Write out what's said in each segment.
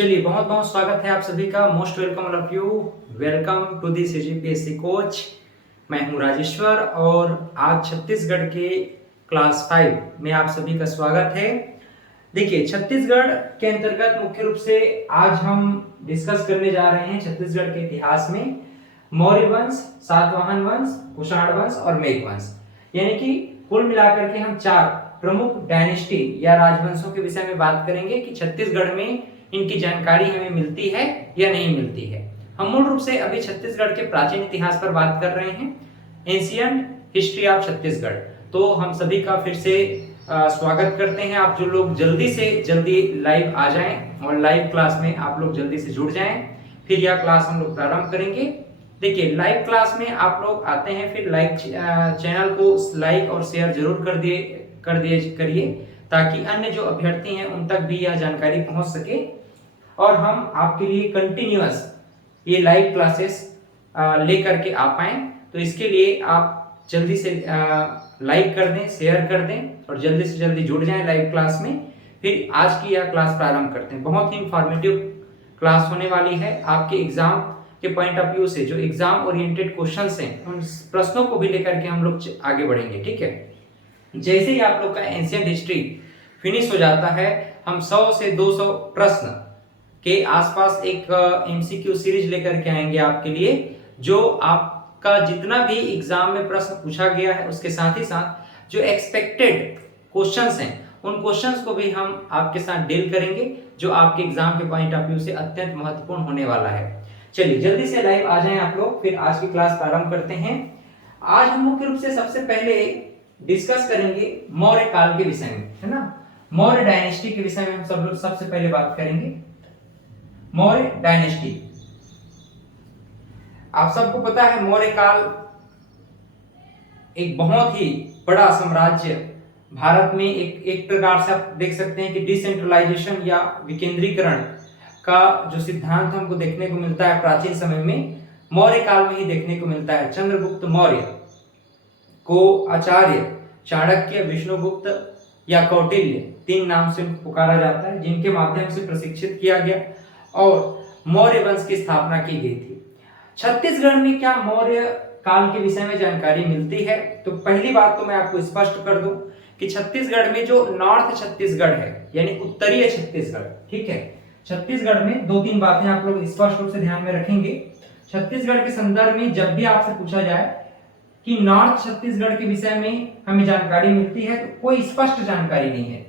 चलिए, बहुत बहुत स्वागत है आप सभी का। Most welcome all of you. Welcome to the CGPSC coach. मैं हूं राजेश्वर और आज छत्तीसगढ़ के क्लास 5 में आप सभी का स्वागत है। देखिए, छत्तीसगढ़ के अंतर्गत मुख्य रूप से आज हम डिस्कस करने जा रहे हैं छत्तीसगढ़ के इतिहास में मौर्य वंश, सातवाहन वंश, कुषाण वंश और मेघ वंश, यानी कि कुल मिलाकर के हम 4 प्रमुख डायनेस्टी या राजवंशों के विषय में बात करेंगे कि छत्तीसगढ़ में इनकी जानकारी हमें मिलती है या नहीं मिलती है। हम मूल रूप से अभी छत्तीसगढ़ के प्राचीन इतिहास पर बात कर रहे हैं, एंशिएंट हिस्ट्री ऑफ छत्तीसगढ़। तो हम सभी का फिर से स्वागत करते हैं। आप जो लोग जल्दी से जल्दी लाइव आ जाएं और लाइव क्लास में आप लोग जल्दी से जुड़ जाएं, फिर यह क्लास हम लोग प्रारंभ करेंगे। देखिए, लाइव क्लास में आप लोग आते हैं, फिर लाइक चैनल को लाइक और शेयर जरूर कर दिए करिए, ताकि अन्य जो अभ्यर्थी हैं उन तक भी यह जानकारी पहुंच सके और हम आपके लिए कंटिन्यूअस ये लाइव क्लासेस लेकर के आ पाए। तो इसके लिए आप जल्दी से लाइक कर दें, शेयर कर दें और जल्दी से जल्दी जुड़ जाएं लाइव क्लास में। फिर आज की यह क्लास प्रारंभ करते हैं। बहुत ही इंफॉर्मेटिव क्लास होने वाली है। आपके एग्जाम के पॉइंट ऑफ व्यू से जो एग्जाम ओरिएंटेड क्वेश्चंस हैं, उन प्रश्नों को भी लेकर के हम लोग आगे बढ़ेंगे। ठीक है, जैसे ही आप लोग का एंशिएंट हिस्ट्री फिनिश हो जाता है, हम 100 से 200 प्रश्न के आसपास एक एमसीक्यू सीरीज लेकर के आएंगे आपके लिए, जो आपका जितना भी एग्जाम में प्रश्न पूछा गया है उसके साथ ही साथ जो एक्सपेक्टेड क्वेश्चंस हैं, उन क्वेश्चंस को भी हम आपके साथ डील करेंगे, जो आपके एग्जाम के पॉइंट ऑफ व्यू से अत्यंत महत्वपूर्ण होने वाला है। चलिए, जल्दी से लाइव आ जाएं आप लोग, फिर आज की क्लास प्रारंभ करते हैं। आज हम मुख्य रूप से सबसे पहले डिस्कस करेंगे मौर्य काल के विषय में, है ना। मौर्य डायनेस्टी के विषय में हम सब लोग सबसे पहले बात करेंगे। मौर्य डायनेस्टी, आप सबको पता है मौर्य काल एक बहुत ही बड़ा साम्राज्य, भारत में एक प्रकार से आप देख सकते हैं कि डिसेंट्रलाइजेशन या विकेंद्रीकरण का जो सिद्धांत हमको देखने को मिलता है प्राचीन समय में, मौर्य काल में ही देखने को मिलता है। चंद्रगुप्त मौर्य को आचार्य चाणक्य, विष्णुगुप्त या कौटिल्य 3 नाम से पुकारा जाता है, जिनके माध्यम से प्रशिक्षित किया गया और मौर्य वंश की स्थापना की गई थी। छत्तीसगढ़ में क्या मौर्य काल के विषय में जानकारी मिलती है? तो पहली बात तो मैं आपको स्पष्ट कर दूं कि छत्तीसगढ़ में जो नॉर्थ छत्तीसगढ़ है, यानी उत्तरीय छत्तीसगढ़, ठीक है, छत्तीसगढ़ में 2-3 बातें आप लोग स्पष्ट रूप से ध्यान में रखेंगे। छत्तीसगढ़ के संदर्भ में जब भी आपसे पूछा जाए कि नॉर्थ छत्तीसगढ़ के विषय में हमें जानकारी मिलती है, तो कोई स्पष्ट जानकारी नहीं है।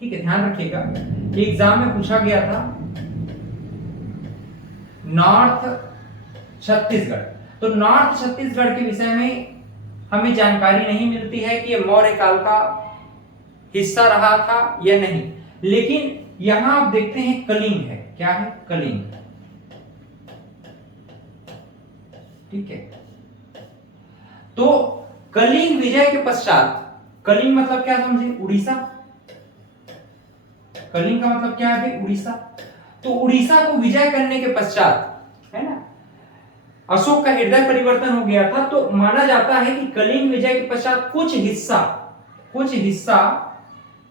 ठीक है, ध्यान रखिएगा। एग्जाम में पूछा गया था नॉर्थ छत्तीसगढ़, तो नॉर्थ छत्तीसगढ़ के विषय में हमें जानकारी नहीं मिलती है कि यह मौर्य काल का हिस्सा रहा था या नहीं। लेकिन यहां आप देखते हैं कलिंग है। क्या है? कलिंग। ठीक है, तो कलिंग विजय के पश्चात, कलिंग मतलब क्या समझे? उड़ीसा। कलिंग का मतलब क्या है भाई? उड़ीसा। तो उड़ीसा को विजय करने के पश्चात, है ना, अशोक का हृदय परिवर्तन हो गया था। तो माना जाता है कि कलिंग विजय के पश्चात कुछ हिस्सा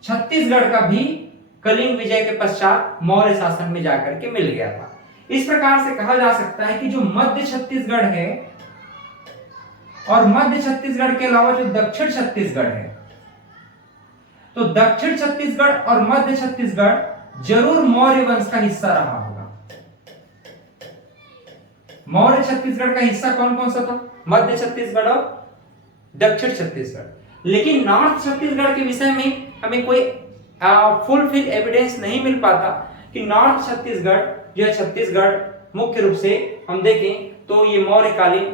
छत्तीसगढ़ का भी कलिंग विजय के पश्चात मौर्य शासन में जाकर के मिल गया था। इस प्रकार से कहा जा सकता है कि जो मध्य छत्तीसगढ़ है और मध्य छत्तीसगढ़ के अलावा जो दक्षिण छत्तीसगढ़ है, तो दक्षिण छत्तीसगढ़ और मध्य छत्तीसगढ़ जरूर मौर्य वंश का हिस्सा रहा होगा। मौर्य छत्तीसगढ़ का हिस्सा कौन कौन सा था? मध्य छत्तीसगढ़ और दक्षिण छत्तीसगढ़। लेकिन नॉर्थ छत्तीसगढ़ के विषय में हमें कोई फुलफिल एविडेंस नहीं मिल पाता कि नॉर्थ छत्तीसगढ़ जो है, छत्तीसगढ़ मुख्य रूप से हम देखें तो ये मौर्यकालीन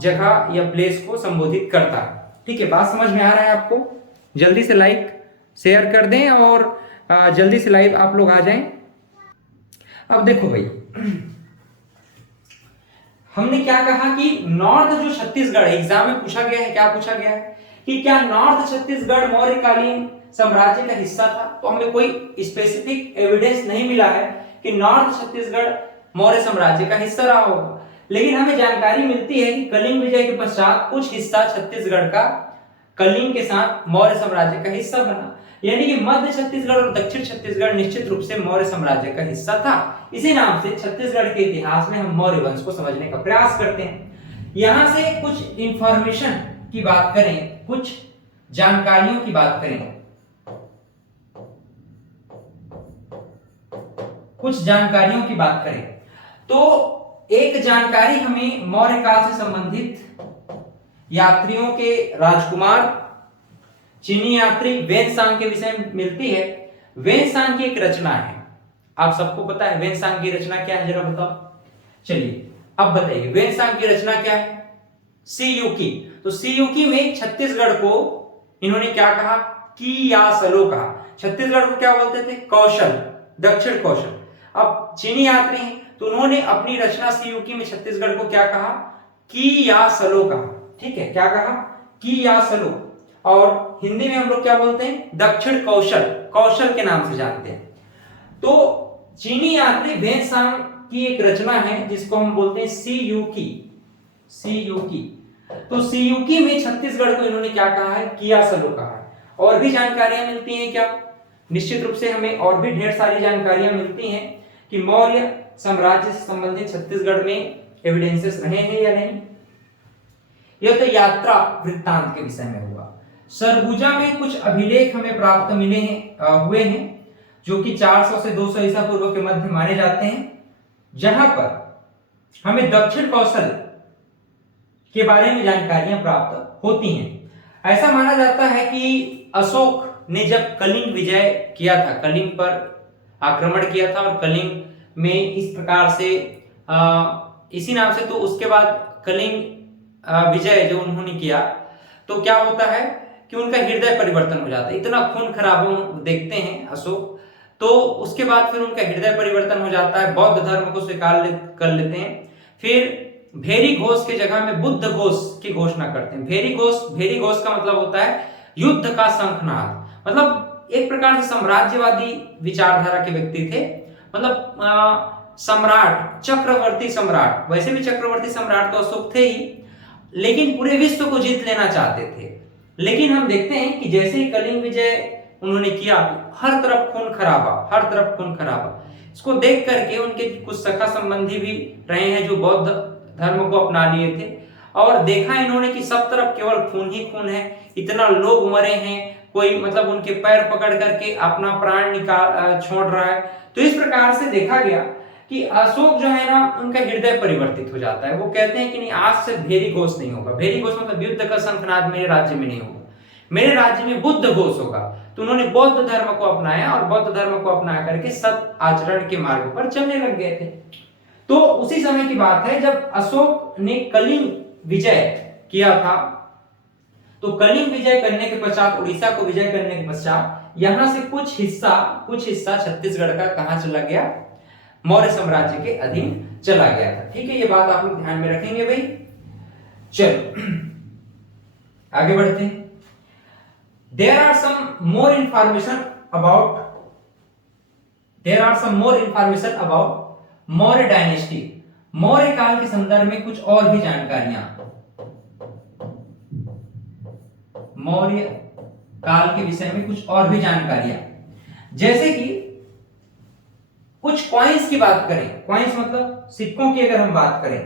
जगह या प्लेस को संबोधित करता है। ठीक है, बात समझ में आ रहा है आपको? जल्दी से लाइक शेयर कर दें और जल्दी से लाइव आप लोग आ जाएं। अब देखो भाई, हमने क्या कहा कि नॉर्थ जो छत्तीसगढ़, एग्जाम में पूछा गया है, क्या पूछा गया है कि क्या नॉर्थ छत्तीसगढ़ मौर्यकालीन साम्राज्य का हिस्सा था? तो हमें कोई स्पेसिफिक एविडेंस नहीं मिला है कि नॉर्थ छत्तीसगढ़ मौर्य साम्राज्य का हिस्सा रहा होगा। लेकिन हमें जानकारी मिलती है कि कलिंग विजय के पश्चात कुछ हिस्सा छत्तीसगढ़ का कलिंग के साथ मौर्य साम्राज्य का हिस्सा बना। यानी कि मध्य छत्तीसगढ़ और दक्षिण छत्तीसगढ़ निश्चित रूप से मौर्य साम्राज्य का हिस्सा था। इसी नाम से छत्तीसगढ़ के इतिहास में हम मौर्य वंश को समझने का प्रयास करते हैं। यहां से कुछ इंफॉर्मेशन की बात करें, कुछ जानकारियों की बात करें, कुछ जानकारियों की बात करें तो एक जानकारी हमें मौर्य काल से संबंधित यात्रियों के राजकुमार चीनी यात्री वेनसांग के विषय में मिलती है। वेनसांग की एक रचना है, आप सबको पता है वेनसांग की रचना क्या है, जरा बताओ। चलिए अब बताइए वेनसांग की रचना क्या है। सीयूकी। तो सीयूकी में छत्तीसगढ़ को इन्होंने क्या कहा, कियासलो कहा। छत्तीसगढ़ को क्या बोलते थे, कौशल, दक्षिण कौशल। अब चीनी यात्री हैं तो उन्होंने अपनी रचना सीयूकी में छत्तीसगढ़ को क्या कहा, कियासलो कहा। ठीक है, क्या कहा, कियासलो। और हिंदी में हम लोग क्या बोलते हैं, दक्षिण कौशल, कौशल के नाम से जानते हैं। तो चीनी यात्री वेनसांग की एक रचना है जिसको हम बोलते हैं सीयूकी, सीयूकी। तो सीयूकी में छत्तीसगढ़ को इन्होंने क्या कहा है, कियासलो कहा है। और भी जानकारियां मिलती हैं क्या, निश्चित रूप से हमें और भी ढेर सारी जानकारियां मिलती हैं कि मौर्य साम्राज्य से संबंधित छत्तीसगढ़ में एविडेंसेस रहे हैं या नहीं। यह तो यात्रा वृत्तांत के विषय में हुआ। सरगुजा में कुछ अभिलेख हमें प्राप्त मिले हैं, हुए हैं, जो कि 400 से 200 ईसा पूर्व के मध्य माने जाते हैं, जहां पर हमें दक्षिण कौशल के बारे में जानकारियां प्राप्त होती हैं। ऐसा माना जाता है कि अशोक ने जब कलिंग विजय किया था, कलिंग पर आक्रमण किया था और कलिंग में इस प्रकार से इसी नाम से, तो उसके बाद कलिंग विजय जो उन्होंने किया तो क्या होता है कि उनका हृदय परिवर्तन हो जाता है। इतना खून खराबा देखते हैं अशोक, तो उसके बाद फिर उनका हृदय परिवर्तन हो जाता है, बौद्ध धर्म को स्वीकार कर लेते हैं। फिर भेरी घोष के जगह में बुद्ध घोष की घोषणा करते हैं। भेरी घोष का मतलब होता है युद्ध का शंखनाद, मतलब एक प्रकार से साम्राज्यवादी विचारधारा के व्यक्ति थे, मतलब सम्राट, चक्रवर्ती सम्राट। वैसे भी चक्रवर्ती सम्राट तो अशोक थे ही, लेकिन पूरे विश्व को जीत लेना चाहते थे। लेकिन हम देखते हैं कि जैसे ही कलिंग विजय उन्होंने किया, हर तरफ खून खराबा, हर तरफ खून खराबा। इसको देख करके उनके कुछ सखा संबंधी भी रहे हैं जो बौद्ध धर्म को अपना लिए थे, और देखा इन्होंने कि सब तरफ केवल खून ही खून है, इतना लोग मरे हैं, कोई मतलब उनके पैर पकड़ करके अपना प्राण निकाल छोड़ रहा है। तो इस प्रकार से देखा गया कि अशोक जो है ना, उनका हृदय परिवर्तित हो जाता है। वो कहते हैं कि नहीं, आज से भेरी घोष नहीं होगा। भेरी घोष मतलब युद्ध का शंखनाद मेरे राज्य में नहीं होगा, मेरे राज्य में बुद्ध घोष होगा। तो उन्होंने बौद्ध धर्म को अपनाया और बौद्ध धर्म को अपना करके सत आचरण के मार्ग पर चलने लग गए थे। तो उसी समय की बात है जब अशोक ने कलिंग विजय किया था। तो कलिंग विजय करने के पश्चात, उड़ीसा को विजय करने के पश्चात, यहां से कुछ हिस्सा छत्तीसगढ़ का कहां चला गया, मौर्य साम्राज्य के अधीन चला गया था। ठीक है, ये बात आप लोग ध्यान में रखेंगे भाई। चलो आगे बढ़ते हैं। There are some more information about Maurya dynasty. Maurya काल के संदर्भ में कुछ और भी जानकारियां, मौर्य काल के विषय में कुछ और भी जानकारियां, जैसे कि कुछ कॉइन्स की बात करें। कॉइन्स मतलब सिक्कों की अगर हम बात करें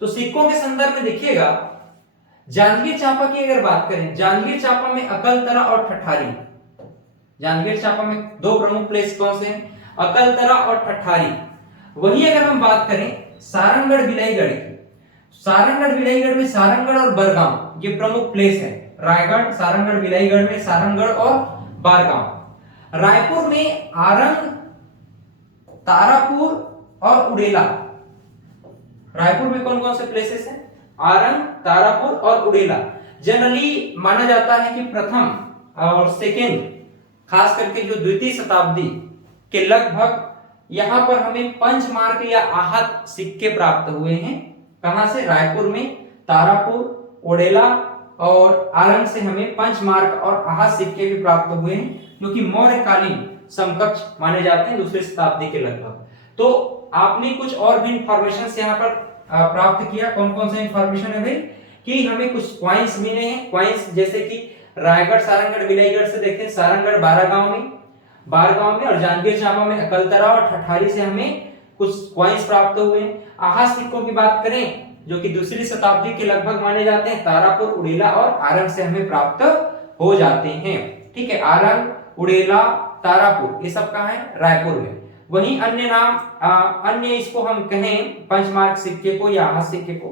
तो सिक्कों के संदर्भ में देखिएगा, जांजगीर चांपा की अगर बात करें, जांजगीर चांपा में अकलतरा और ठठारी, जांजगीर चांपा में दो प्रमुख प्लेस कौन से हैं, अकलतरा और ठठारी। वहीं अगर हम बात करें सारंगढ़ विलयगढ़ की, सारंगढ़ विलयगढ़ में सारंगढ़ और बरगांव ये प्रमुख प्लेस है। रायगढ़, सारंगढ़, विलयगढ़ में सारंगढ़ और बारगांव। रायपुर में आरंग, तारापुर और उड़ेला। रायपुर में कौन कौन से प्लेसेस हैं, आरंग, तारापुर और उड़ेला। जनरली माना जाता है कि प्रथम और सेकेंड, खास करके जो द्वितीय शताब्दी के लगभग यहां पर हमें पंचमार्क या आहत सिक्के प्राप्त हुए हैं। कहां से, रायपुर में, तारापुर, उड़ेला और आरंग से हमें पंचमार्क और आहत सिक्के भी प्राप्त हुए हैं, जो कि मौर्यकालीन समकक्ष माने जाते हैं, दूसरी शताब्दी के लगभग। तो आपने कुछ और भी इंफॉर्मेशन यहाँ पर प्राप्त किया। कौन कौन सा इंफॉर्मेशन है भाई, कि हमें कुछ पॉइंट्स मिले हैं, पॉइंट्स जैसे कि रायगढ़ सारंगढ़ विलयगढ़ से देखते हैं सारंगढ़ बारगांव में और जांजगीर चांपा में अकलतरा और ठठारी से हमें कुछ पॉइंट्स प्राप्त हुए हैं। आहस सिक्कों की बात करें जो कि दूसरी शताब्दी के लगभग माने जाते हैं, तारापुर, उड़ेला और आरंग से हमें प्राप्त हो जाते हैं। ठीक है, आरंग, उड़ेला, तारापुर ये सब कहाँ है? रायपुर में। वहीं अन्य नाम अन्य इसको हम कहें पंचमार्क सिक्के को या आहस सिक्के को,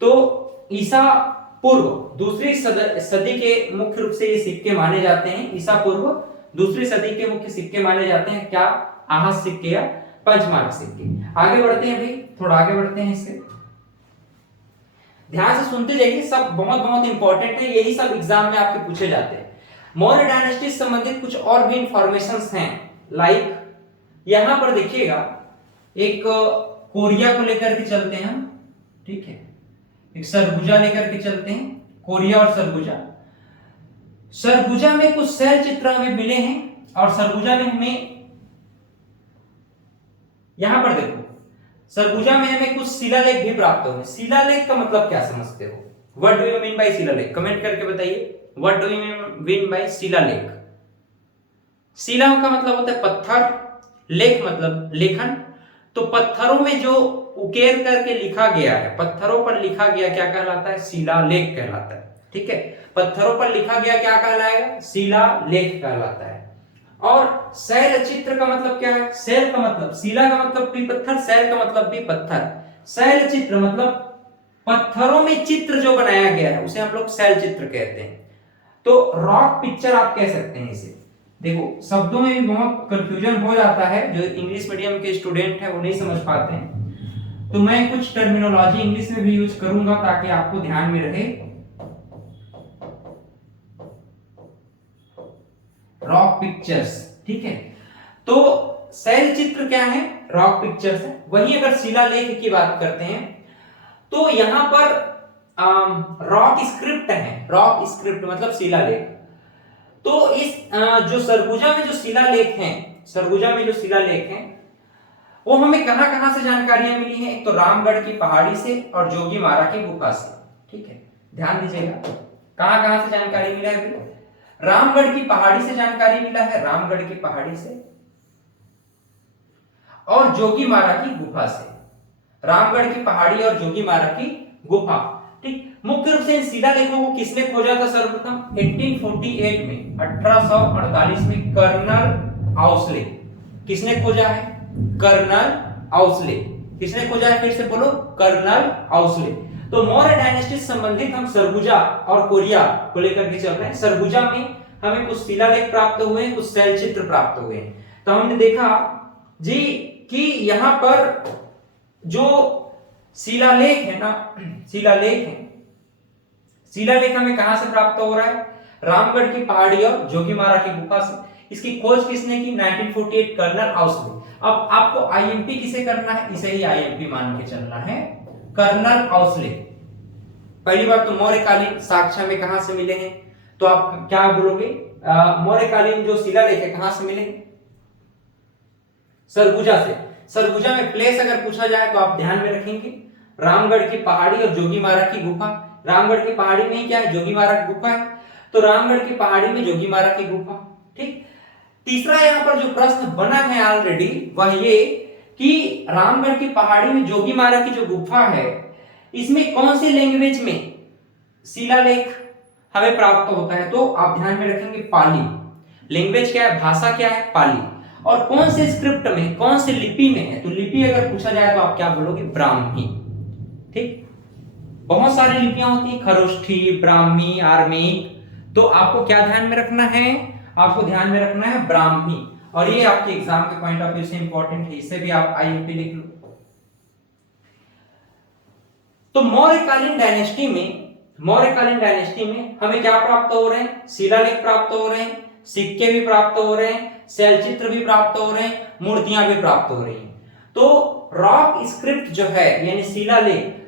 तो ईसा पूर्व दूसरी सदी के मुख्य रूप से ये सिक्के माने जाते हैं। ईसा पूर्व दूसरी सदी के मुख्य सिक्के माने जाते हैं क्या? आहस सिक्के या पंचमार्क सिक्के। आगे बढ़ते हैं भाई, थोड़ा आगे बढ़ते हैं इससे, ध्यान से सुनते जाइए, सब बहुत बहुत इंपॉर्टेंट है, यही सब एग्जाम में आपके पूछे जाते हैं। मौर्य डायनेस्टी से संबंधित कुछ और भी इंफॉर्मेशंस हैं, लाइक यहां पर देखिएगा एक कोरिया को लेकर के चलते हैं हम, ठीक है, एक सरगुजा लेकर के चलते हैं, कोरिया और सरगुजा। सरगुजा में कुछ शैल चित्र हमें मिले हैं और सरगुजा में हमें यहां पर देखो, सरगुजा में हमें कुछ शिलालेख भी प्राप्त हुए। शिलालेख का मतलब क्या समझते हो? What do you mean by शिलालेख? कमेंट करके बताइए, what do you mean by शिलालेख? शिला का मतलब होता है पत्थर, लेख मतलब लेखन। तो पत्थरों में जो उकेर करके लिखा गया है, पत्थरों पर लिखा गया क्या कहलाता है? शिलालेख कहलाता है। ठीक है, पत्थरों पर लिखा गया क्या कहलाएगा? शिलालेख कहलाता है। और शैल चित्र का मतलब क्या है? शैल का मतलब, शिला का मतलब भी पत्थर, शैल का मतलब भी पत्थर। शैल चित्र मतलब पत्थरों में चित्र जो बनाया गया है उसे हम लोग शैल चित्र कहते हैं। तो रॉक पिक्चर आप कह सकते हैं इसे। देखो शब्दों में भी बहुत कंफ्यूजन हो जाता है, जो इंग्लिश मीडियम के स्टूडेंट हैं वो नहीं समझ पाते हैं, तो मैं कुछ टर्मिनोलॉजी इंग्लिश में भी यूज करूंगा ताकि आपको ध्यान में रहे। रॉक पिक्चर्स, ठीक है, तो शैल चित्र क्या है? रॉक पिक्चर्स है। वहीं अगर शिलालेख की बात करते हैं तो यहां पर रॉक स्क्रिप्ट है। रॉक स्क्रिप्ट मतलब शिलालेख। तो इस जो सरगुजा में जो शिलालेख हैं, सरगुजा में जो शिलालेख हैं वो हमें कहां कहां से जानकारियां मिली हैं? एक तो रामगढ़ की पहाड़ी से और जोगीमारा की गुफा से। ठीक है, ध्यान दीजिएगा, कहां कहां से जानकारी मिला है भाई? रामगढ़ की पहाड़ी से जानकारी मिला है, रामगढ़ की पहाड़ी से, और जोगीमारा की गुफा से। रामगढ़ की पहाड़ी और जोगीमारा की गुफा। ठीक, मुख्य रूप से इन शिलालेखों को किसने खोजा था सर्वप्रथम? 1848 में, 1848 में कर्नल आउस्ले। किसने खोजा है? कर्नल आउस्ले। किसने खोजा है? फिर से बोलो, कर्नल आउस्ले। तो मौर्य डायनेस्टी से संबंधित हम सरगुजा और कोरिया को लेकर के चल रहे हैं। सरगुजा में हमें कुछ शिलालेख प्राप्त हुए हैं, कुछ शैल चित्र प्राप्त हुए हैं। तो हमने देखा जी कि यहां पर जो शिलालेख है ना, शिलालेख है, शिलालेख हमें कहां से प्राप्त हो रहा है? रामगढ़ की पहाड़ी और जोगीमारा की गुफा से। इसकी खोज किसने की? 1948 कर्नल आउस्ले। अब आपको आईएमपी किसे करना है? इसे ही आईएमपी मान के चलना है, कर्नल आउस्ले। पहली बार तो मौर्यकालीन साक्ष्य में कहां से मिले हैं? तो आप क्या बोलोगे? मौर्यकालीन जो शिलालेख है कहां से मिले? सरगुजा से। सरगुजा में प्लेस अगर पूछा जाए तो आप ध्यान में रखेंगे रामगढ़ की पहाड़ी और जोगीमारा की गुफा। रामगढ़ की पहाड़ी में क्या है? जोगीमारा की गुफा है, तो रामगढ़ की पहाड़ी में जोगीमारा की गुफा। ठीक, तीसरा यहां पर जो प्रश्न बना है ऑलरेडी वह ये कि रामगढ़ की पहाड़ी में जोगीमारा की जो गुफा है इसमें कौन सी लैंग्वेज में शिलालेख हमें प्राप्त होता है? तो आप ध्यान में रखेंगे पाली। लैंग्वेज क्या है? भाषा क्या है? पाली। और कौन से स्क्रिप्ट में, कौन से लिपि में है? तो लिपि अगर पूछा जाए तो आप क्या बोलोगे? ब्राह्मी। ठीक, बहुत सारी लिपियां होती हैं, खरोष्ठी, ब्राह्मी, आर्मेनिक। तो आपको क्या ध्यान में रखना है? आपको ध्यान में रखना है ब्राह्मी। और ये आपके एग्जाम के पॉइंट ऑफ व्यू से इंपॉर्टेंट है, इसे भी आप आईएमपी लिख लो। तो मौर्यकालीन डायनेस्टी में हमें क्या प्राप्त हो रहे हैं? शिलालेख प्राप्त हो रहे हैं, सिक्के भी प्राप्त हो रहे हैं, शैल चित्र भी प्राप्त हो रहे हैं, मूर्तियां भी प्राप्त हो रही हैं। तो रॉक स्क्रिप्ट जो है यानी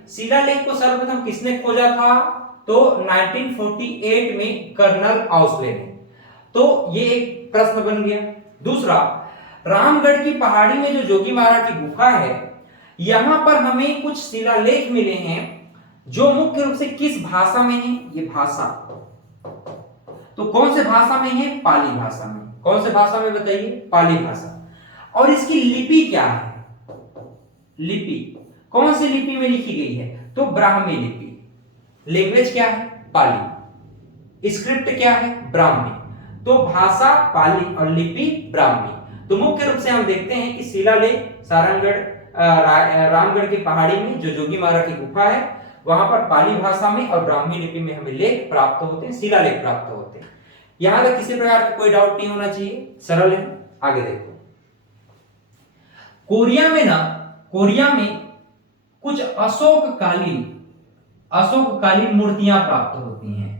शिलालेख को सर्वप्रथम किसने खोजा था? तो 1948 में कर्नल आउस्ले ने। तो ये एक प्रश्न बन गया। दूसरा, रामगढ़ की पहाड़ी में जो जोगीमारा की गुफा है यहां पर हमें कुछ शिलालेख मिले हैं जो मुख्य रूप से किस भाषा में है, ये भाषा, तो कौन से भाषा में है, पाली भाषा में। कौन से भाषा में बताइए, पाली भाषा। और इसकी लिपि क्या है, लिपि कौन सी लिपि में लिखी गई है, तो ब्राह्मी लिपि। लैंग्वेज क्या है, पाली। स्क्रिप्ट क्या है, ब्राह्मी। तो भाषा पाली और लिपि ब्राह्मी। तो मुख्य रूप से हम देखते हैं कि शिलालेख सारंगगढ़ रामगढ़ की पहाड़ी में जो जोगीमारा की गुफा है, वहां पर पाली भाषा में और ब्राह्मी लिपि में हमें लेख प्राप्त होते हैं, शिलालेख प्राप्त होते हैं। यहां तक किसी प्रकार का कोई डाउट नहीं होना चाहिए, सरल है। आगे देखो, कोरिया में ना, कोरिया में कुछ अशोककालीन मूर्तियां प्राप्त होती हैं।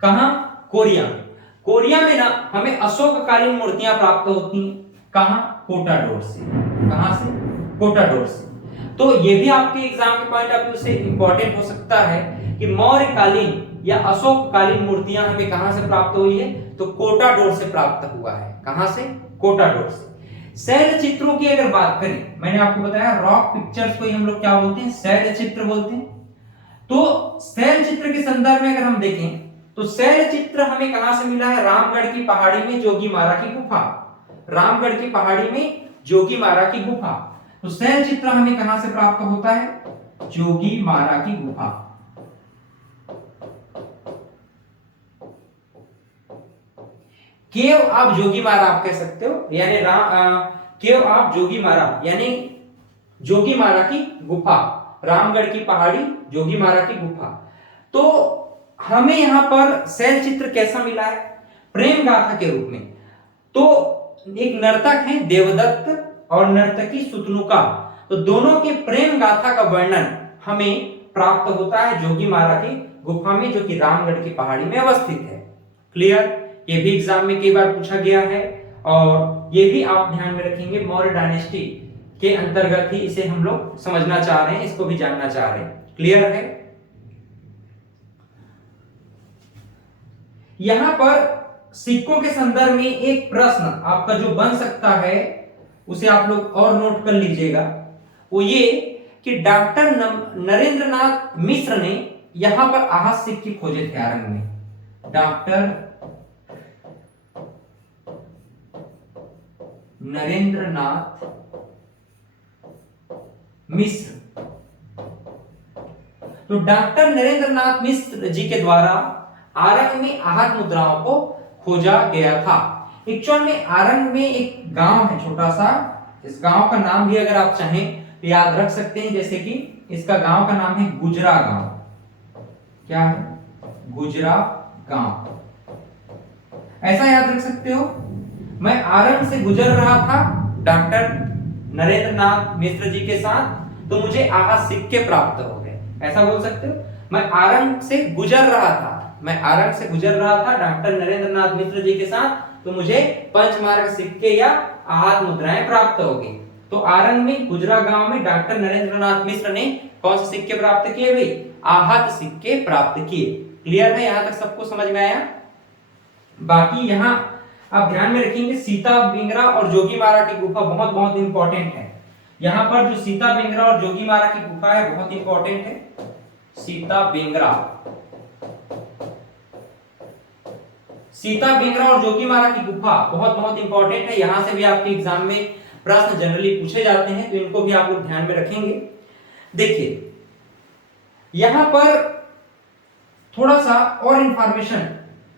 कहां, कोरिया में। कोरिया में ना हमें अशोककालीन मूर्तियां प्राप्त होती हैं। कहां, कोटाडोर से। कहां से, कोटाडोर से। तो ये भी आपके एग्जाम के पॉइंट ऑफ व्यू से इंपॉर्टेंट हो सकता है कि मौर्यकालीन या अशोककालीन मूर्तियां हमें कहां से प्राप्त हुई है, तो कोटाडोर से प्राप्त हुआ है। कहां से, कोटाडोर से। शैल चित्रों की अगर बात करें, मैंने आपको बताया रॉक पिक्चर्स को ही हम लोग क्या बोलते हैं, शैल चित्र बोलते हैं। तो शैल चित्र के संदर्भ में अगर हम देखें तो शैल चित्र हमें कहां से मिला है, रामगढ़ की पहाड़ी में जोगीमारा की गुफा। रामगढ़ की पहाड़ी में जोगीमारा की गुफा। तो शैल चित्र हमें कहां से प्राप्त होता है, जोगीमारा की गुफा। केव आप जोगीमारा आप कह सकते हो, यानी केव आप जोगीमारा यानी जोगीमारा की गुफा, रामगढ़ की पहाड़ी जोगीमारा की गुफा। तो हमें यहां पर शैल चित्र कैसा मिला है, प्रेम गाथा के रूप में। तो एक नर्तक है देवदत्त और नर्तकी सुतनुका, तो दोनों के प्रेम गाथा का वर्णन हमें प्राप्त होता है जोगीमारा की गुफा में, जो कि रामगढ़ की पहाड़ी में अवस्थित है। क्लियर, ये भी एग्जाम में कई बार पूछा गया है और ये भी आप ध्यान में रखेंगे, मौर्य डायनेस्टी के अंतर्गत ही इसे हम लोग समझना चाह रहे हैं, इसको भी जानना चाह रहे हैं। क्लियर है। यहां पर सिक्कों के संदर्भ में एक प्रश्न आपका जो बन सकता है, उसे आप लोग और नोट कर लीजिएगा। वो ये कि डॉक्टर नरेंद्रनाथ मिश्र ने यहां पर आहत सिक्के खोजे थे आरंग में। डॉक्टर नरेंद्रनाथ मिश्र, तो डॉक्टर नरेंद्रनाथ मिश्र जी के द्वारा आरंग में आहत मुद्राओं को खोजा गया था। एक्चुअल में आरंग में एक गांव है छोटा सा, इस गांव का नाम भी अगर आप चाहें तो याद रख सकते हैं, जैसे कि इसका गांव का नाम है गुजरा गांव। क्या है, गुजरा गांव, ऐसा याद रख सकते हो। मैं आरंग से गुजर रहा था डॉक्टर नरेंद्रनाथ मिश्र जी के साथ, तो मुझे आहत सिक्के प्राप्त हो गए, ऐसा बोल सकते हो। मैं आरंग से गुजर रहा था, मैं आरंग से गुजर रहा था डॉक्टर नरेंद्रनाथ मिश्र जी के साथ, तो मुझे पंचमार्क सिक्के या आहत मुद्राएं प्राप्त हो गई। तो आरंग में गुजरा गांव में डॉक्टर नरेंद्रनाथ मिश्र ने कौन से सिक्के प्राप्त किए भाई, आहत सिक्के प्राप्त किए। क्लियर है, यहां तक सबको समझ में आया। बाकी यहां आप ध्यान में रखेंगे सीता बिंगरा और जोगीमारा की गुफा बहुत बहुत इंपॉर्टेंट है। यहां पर जो सीता बिंगरा और जोगीमारा की गुफा है बहुत इंपॉर्टेंट है। सीता बिंगरा और जोगीमारा की गुफा बहुत बहुत इंपॉर्टेंट है। यहां से भी आपके एग्जाम में प्रश्न जनरली पूछे जाते हैं, तो इनको भी आप लोग ध्यान में रखेंगे। देखिए यहां पर थोड़ा सा और इंफॉर्मेशन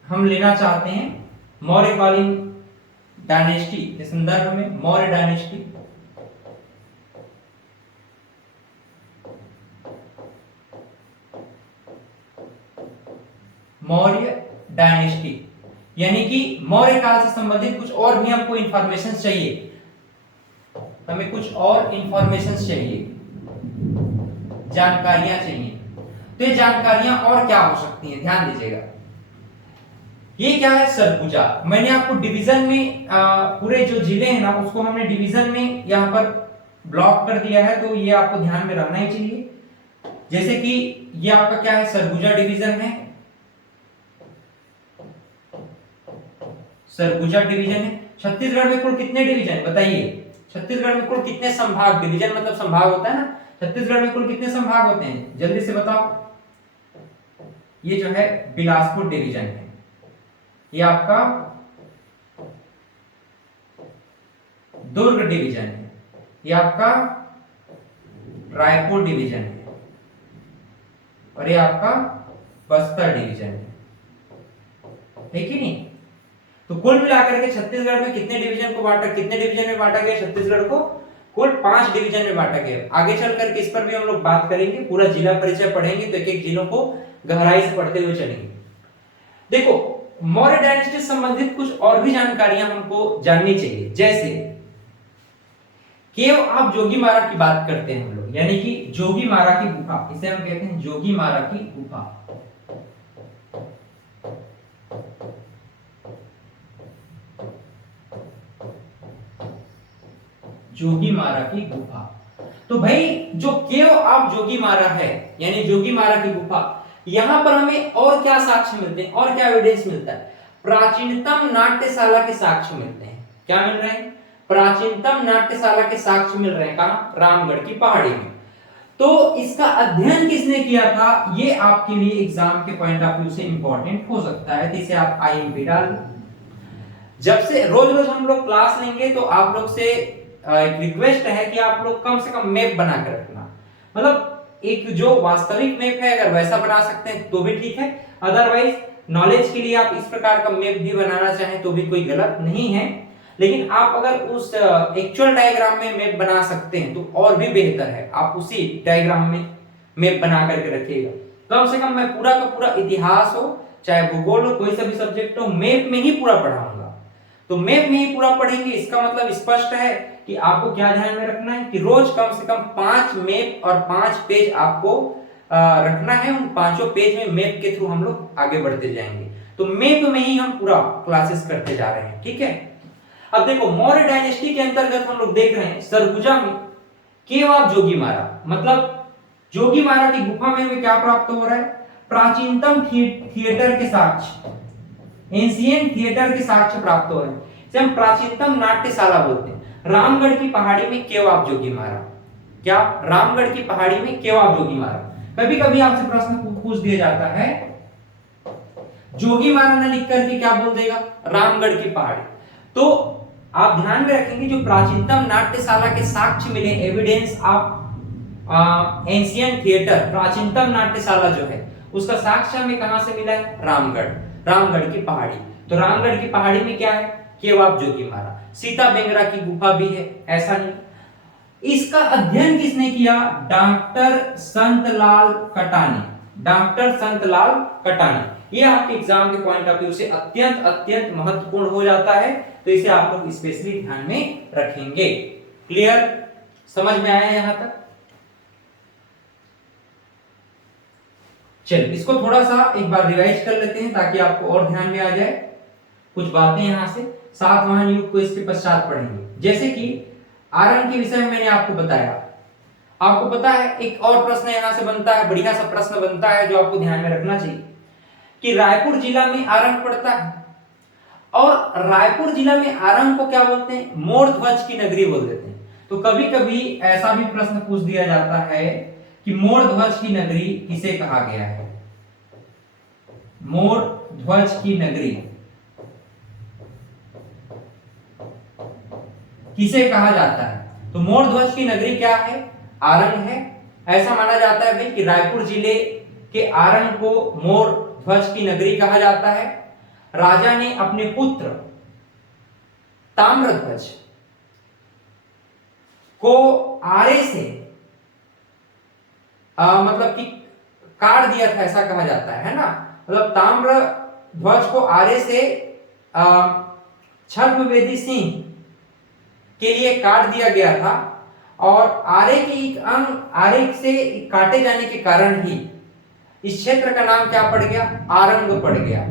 हम लेना चाहते हैं मौर्यकालीन डायनेस्टी के संदर्भ में। मौर्य डायनेस्टी, मौर्य डायनेस्टी यानी कि मौर्य काल से संबंधित कुछ और भी हमको इंफॉर्मेशन चाहिए, हमें कुछ और इंफॉर्मेशन चाहिए, जानकारियां चाहिए। तो ये जानकारियां और क्या हो सकती हैं, ध्यान दीजिएगा। ये क्या है, सरगुजा। मैंने आपको डिवीजन में पूरे जो जिले हैं ना उसको हमने डिवीजन में यहाँ पर ब्लॉक कर दिया है, तो ये आपको ध्यान में रखना ही चाहिए। जैसे कि ये आपका क्या है, सरगुजा डिवीजन है, सरगुजा डिवीजन है। छत्तीसगढ़ में कुल कितने डिवीजन बताइए, छत्तीसगढ़ में कुल कितने संभाग, डिवीजन मतलब संभाग होता है ना, छत्तीसगढ़ में कुल कितने संभाग होते हैं, जल्दी से बताओ। ये जो है बिलासपुर डिवीजन है, ये आपका दुर्ग डिवीजन है, ये आपका रायपुर डिवीजन है, और ये आपका बस्तर डिवीजन है कि नहीं। तो कुल मिलाकर के छत्तीसगढ़ में कितने डिवीजन को बांटा, कितने डिवीजन में बांटा गया छत्तीसगढ़ को, कुल 5 डिवीजन में बांटा गया। आगे चल करके इस पर भी हम लोग बात करेंगे, पूरा जिला परिचय पढ़ेंगे तो एक एक जिलों को गहराई से पढ़ते हुए चलेंगे। देखो मौर्य डायनेस्टी से संबंधित कुछ और भी जानकारियां हमको जाननी चाहिए, जैसे केव आप जोगीमारा की बात करते हैं हम लोग, यानी कि जोगीमारा की गुफा, इसे हम कहते हैं जोगीमारा की गुफा। जोगीमारा की गुफा, तो भाई जो केव ऑफ जोगीमारा है यानी जोगीमारा की गुफा, यहां पर हमें और क्या साक्ष्य मिलते हैं और क्या एविडेंस मिलता है, प्राचीनतम नाट्यशाला के साक्ष्य मिलते हैं। क्या मिल रहे हैं, प्राचीनतम नाट्यशाला के साक्ष्य मिल रहे हैं, कहां, रामगढ़ की पहाड़ी में। तो इसका अध्ययन किसने किया था, ये आपके लिए एग्जाम के पॉइंट ऑफ व्यू से इंपॉर्टेंट हो सकता है, तो इसे आप आईएमपी डाल दो। जब से रोज रोज हम लोग क्लास लेंगे तो आप लोग से एक रिक्वेस्ट है कि आप लोग कम से कम मैप बना कर रखना, मतलब एक जो वास्तविक मैप है अगर वैसा बना सकते हैं तो भी ठीक है, अदरवाइज नॉलेज के लिए आप इस प्रकार का मैप भी बनाना चाहें तो भी कोई गलत नहीं है, लेकिन आप अगर उस एक्चुअल डायग्राम में मैप बना सकते हैं तो और भी बेहतर है, आप उसी डायग्राम में मैप बना करके रखिएगा। कम से कम मैं पूरा का पूरा इतिहास हो चाहे भूगोल हो कोई सा भी सब्जेक्ट हो मैप में ही पूरा पढ़ाऊंगा। तो मैप में ही पूरा पढ़ेंगे इसका मतलब स्पष्ट है कि आपको क्या ध्यान में रखना है कि रोज कम से कम 5 मैप और 5 पेज आपको रखना है, उन 5 पेज में मैप के थ्रू हम लोग आगे बढ़ते जाएंगे। तो मैप में ही हम पूरा क्लासेस करते जा रहे हैं, ठीक है। अब देखो मौर्य डायनेस्टी के अंतर्गत हम लोग देख रहे हैं सरगुजा में केव ऑफ जोगीमारा, मतलब जोगीमारा की गुफा में हमें क्या प्राप्त हो रहा है, प्राचीनतम थिएटर के साक्ष्य, एंशिएंट थिएटर के साक्ष्य प्राप्त हो रहे हैं, इसे हम प्राचीनतम नाट्यशाला बोलते हैं। रामगढ़ की पहाड़ी में केव ऑफ जोगीमारा, क्या रामगढ़ की पहाड़ी में केव ऑफ जोगीमारा, कभी कभी आपसे प्रश्न पूछ दिया जाता है जोगीमारा न लिख करके क्या बोल देगा, रामगढ़ की पहाड़ी। तो आप ध्यान में रखेंगे जो प्राचीनतम नाट्यशाला के साक्ष्य मिले, एविडेंस ऑफ एंशिएंट थिएटर, प्राचीनतम नाट्यशाला जो है उसका साक्ष्य हमें कहां से मिला है, रामगढ़, रामगढ़ की पहाड़ी। तो रामगढ़ की पहाड़ी में क्या है, केव ऑफ जोगीमारा। सीता बेंगरा की गुफा भी है, ऐसा नहीं। इसका अध्ययन किसने किया, डॉक्टर संतलाल कटानी, डॉक्टर संतलाल कटानी। ये आपके एग्जाम के पॉइंट ऑफ व्यू से अत्यंत अत्यंत महत्वपूर्ण हो जाता है, तो इसे आप लोग स्पेशली ध्यान में रखेंगे। क्लियर, समझ में आया यहां तक। चलिए इसको थोड़ा सा एक बार रिवाइज कर लेते हैं ताकि आपको और ध्यान में आ जाए कुछ बातें यहां से, सातवाहन युग को इसके पश्चात पढ़ेंगे। जैसे कि आरंभ के विषय में मैंने आपको बताया, आपको पता है एक और प्रश्न यहां से बनता है, बढ़िया सा प्रश्न बनता है जो आपको ध्यान में रखना चाहिए कि रायपुर जिला में आरंभ पड़ता है, और रायपुर जिला में आरंभ को क्या बोलते हैं, मोर ध्वज की नगरी बोल देते हैं। तो कभी कभी ऐसा भी प्रश्न पूछ दिया जाता है कि मोर ध्वज की नगरी किसे कहा गया है, मोर ध्वज की नगरी किसे कहा जाता है। तो मोर ध्वज की नगरी क्या है, आरंग है। ऐसा माना जाता है भाई कि रायपुर जिले के आरंग को मोर ध्वज की नगरी कहा जाता है। राजा ने अपने पुत्र ताम्रध्वज को आरे से मतलब कि काट दिया था, ऐसा कहा जाता है ना, मतलब ताम्रध्वज को आरे से छद्मवेदी सिंह के लिए काट दिया गया था, और आरे के एक अंग आरे से काटे जाने के कारण ही इस क्षेत्र का नाम क्या पड़ गया, आरंग पड़ गया।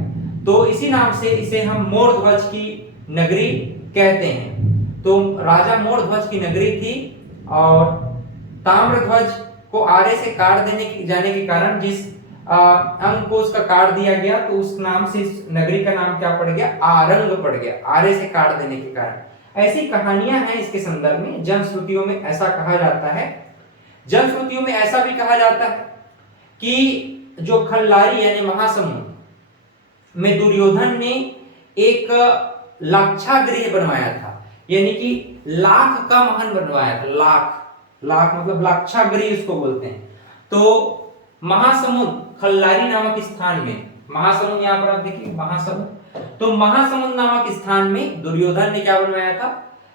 तो इसी नाम से इसे हम मोर ध्वज की नगरी कहते हैं। तो राजा मोर ध्वज की नगरी थी, और ताम्रध्वज को आरे से काट देने जाने के कारण जिस अंग को उसका काट दिया गया, तो उस नाम से इस नगरी का नाम क्या पड़ गया, आरंग पड़ गया, आरे से काट देने के कारण। ऐसी कहानियां हैं इसके संदर्भ में। जनश्रुतियों में ऐसा कहा जाता है, जनश्रुतियों में ऐसा भी कहा जाता है कि जो खल्लारी यानी महासमुंद में दुर्योधन ने एक लाक्षागृह बनवाया था, यानी कि लाख का महल बनवाया था। लाख, लाख मतलब लाक्षागृह इसको बोलते हैं। तो महासमुंद खल्लारी नामक स्थान में, महासमुंद यहां पर आप देखिए महासमुंद, तो महासमुंद नामक स्थान में दुर्योधन ने क्या बनवाया था?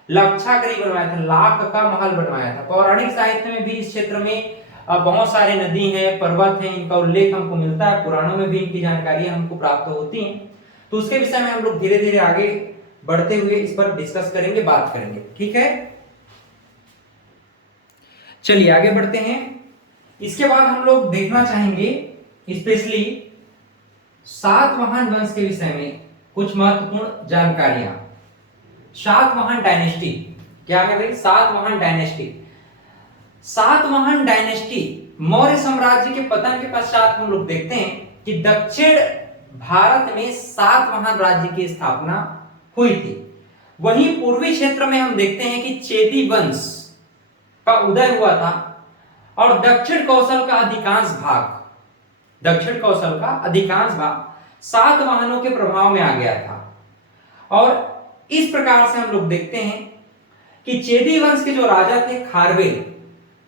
लाक्षागृह बनवाया था, लाख का महल बनवाया था। पौराणिक साहित्य में भी इस क्षेत्र में बहुत सारे नदी हैं, पर्वत हैं, इनका उल्लेख हमको मिलता है, पुराणों में भी इनकी जानकारी हमको प्राप्त होती है। तो उसके विषय में हम लोग धीरे धीरे आगे बढ़ते हुए इस पर डिस्कस करेंगे, बात करेंगे, ठीक है। चलिए आगे बढ़ते हैं। इसके बाद हम लोग देखना चाहेंगे स्पेशली सातवाहन वंश के विषय में कुछ महत्वपूर्ण जानकारियां। सातवाहन डायनेस्टी क्या है भाई? सातवाहन डायनेस्टी। सातवाहन डायनेस्टी मौर्य साम्राज्य के पतन के पश्चात हम लोग देखते हैं कि दक्षिण भारत में सातवाहन राज्य की स्थापना हुई थी। वहीं पूर्वी क्षेत्र में हम देखते हैं कि चेदी वंश का उदय हुआ था और दक्षिण कौशल का अधिकांश भाग सातवाहनों के प्रभाव में आ गया था। और इस प्रकार से हम लोग देखते हैं कि चेदी वंश के जो राजा थे खारवेल,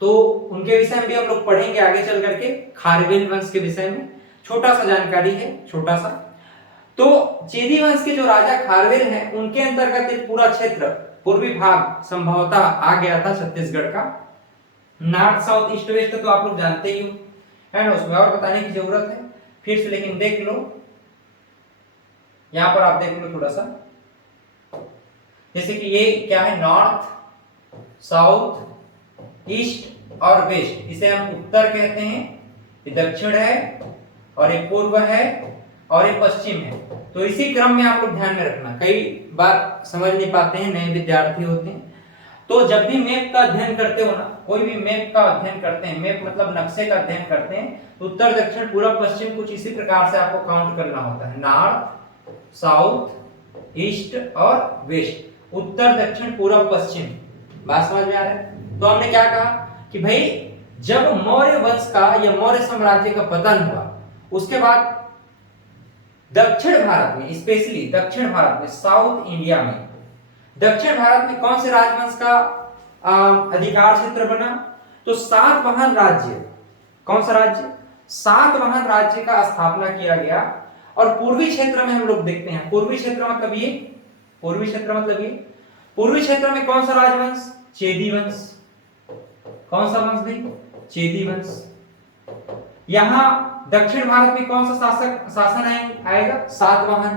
तो उनके विषय में भी हम लोग पढ़ेंगे आगे चल करके। खारवेल वंश के विषय में छोटा सा जानकारी है, छोटा सा। तो चेदी वंश के जो राजा खारवेल हैं, उनके अंतर्गत एक पूरा क्षेत्र पूर्वी भाग संभवतः आ गया था छत्तीसगढ़ का। नॉर्थ साउथ ईस्ट वेस्ट तो आप लोग जानते ही हो, है ना, उसमें और बताने की जरूरत है फिर से, लेकिन देख लो यहां पर, आप देख लो थोड़ा सा, जैसे कि ये क्या है, नॉर्थ, साउथ, ईस्ट और वेस्ट। इसे हम उत्तर कहते हैं, ये दक्षिण है, और ये पूर्व है, और ये पश्चिम है। तो इसी क्रम में आप लोग ध्यान में रखना, कई बार समझ नहीं पाते हैं, नए विद्यार्थी होते हैं। तो जब भी मैप का अध्ययन करते हो ना, कोई भी मैप का अध्ययन करते हैं, मैप मतलब नक्शे का अध्ययन करते हैं, तो उत्तर दक्षिण पूर्व पश्चिम कुछ इसी प्रकार से आपको काउंट करना होता है। नॉर्थ, साउथ, ईस्ट और वेस्ट, उत्तर दक्षिण पूर्व पश्चिम। बात समझ में आ रहा है? तो हमने क्या कहा कि भाई जब मौर्य वंश का या मौर्य साम्राज्य का पतन हुआ, उसके बाद दक्षिण भारत में, स्पेशली दक्षिण भारत में, साउथ इंडिया में, दक्षिण भारत में कौन से राजवंश का अधिकार क्षेत्र बना? तो सातवाहन राज्य। कौन सा राज्य? सातवाहन राज्य का स्थापना किया गया। और पूर्वी क्षेत्र में हम लोग देखते हैं, पूर्वी क्षेत्र मतलब ये, पूर्वी क्षेत्र मतलब ये, पूर्वी क्षेत्र में कौन सा राजवंश? चेदी वंश। कौन सा वंश भाई? चेदी वंश। यहां दक्षिण भारत में कौन सा शासन आएगा? सातवाहन।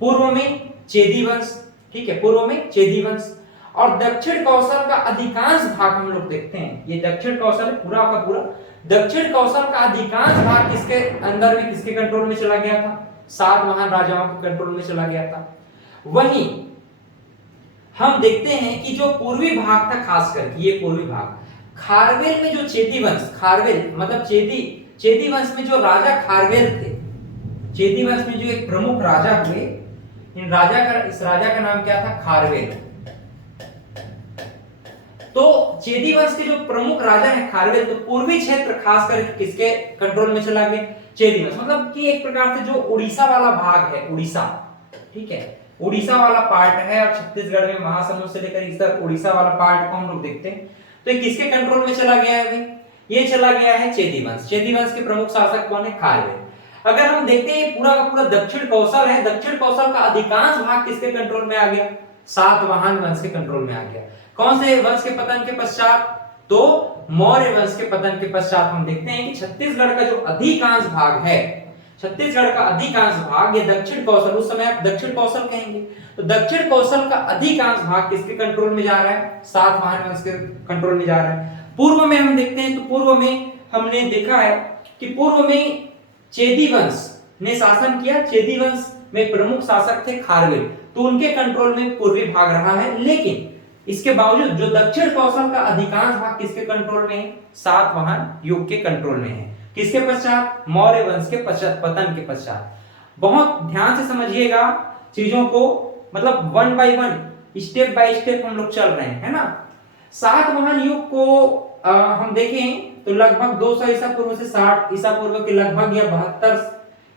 पूर्व में चेदी वंश, ठीक है, पूर्व में चेदी वंश। और दक्षिण कौशल का अधिकांश भाग हम लोग देखते हैं, ये दक्षिण कौशल पूरा का पूरा, दक्षिण कौशल का अधिकांश भाग किसके अंदर में, किसके कंट्रोल में चला गया था? सातवाहन राजाओं के कंट्रोल में चला गया था। वहीं हम देखते हैं कि जो पूर्वी भाग था, खास करके ये पूर्वी भाग, खारवेल में जो चेदी वंश, खारवेल मतलब चेदी वंश में जो राजा खारवेल थे, चेदी वंश में जो एक प्रमुख राजा हुए, इस राजा का नाम क्या था? खारवेल। तो चेदी वंश के जो प्रमुख राजा है खारवेल, तो पूर्वी क्षेत्र खास करके किसके कंट्रोल में चला गया? चेदी वंश। मतलब कि एक प्रकार से जो उड़ीसा वाला भाग है, उड़ीसा, ठीक है, उड़ीसा वाला पार्ट है, और छत्तीसगढ़ में महासमुंद से लेकर इस तक उड़ीसा वाला पार्ट को हम लोग देखते हैं। तो ये किसके कंट्रोल में चला गया है भाई? ये चला गया है चेदी वंश। चेदी वंश के प्रमुख शासक कौन है? खारवेल। अगर हम देखते हैं पूरा का पूरा दक्षिण कौशल है, दक्षिण कौशल का अधिकांश भाग किसके कंट्रोल में आ गया? सातवाहन वंश के कंट्रोल में आ गया। कौन से वंश के पतन के पश्चात? तो मौर्य वंश के पतन के पश्चात हम देखते हैं कि छत्तीसगढ़ का जो अधिकांश भाग है, छत्तीसगढ़ का अधिकांश भाग, ये दक्षिण कौशल, उस समय आप दक्षिण कौशल कहेंगे, तो दक्षिण कौशल का अधिकांश भाग किसके कंट्रोल में जा रहा है? सातवाहन वंश के कंट्रोल में जा रहा है। पूर्व में हम देखते हैं, तो पूर्व में हमने देखा है कि पूर्व में चेदी वंश ने शासन किया। चेदी वंश में प्रमुख शासक थे खारवेल, तो उनके कंट्रोल में पूर्वी भाग रहा है। लेकिन इसके बावजूद जो दक्षिण कौशल का अधिकांश भाग किसके कंट्रोल में है? सातवाहन युग के कंट्रोल में है। किसके पश्चात? मौर्य वंश के पश्चात, पतन के पश्चात। बहुत ध्यान से समझिएगा चीजों को, मतलब one by one step by step हम लोग चल रहे हैं, है ना। सातवाहन युग को हम देखें तो लगभग 200 ईसा पूर्व से 60 ईसा पूर्व के लगभग या 72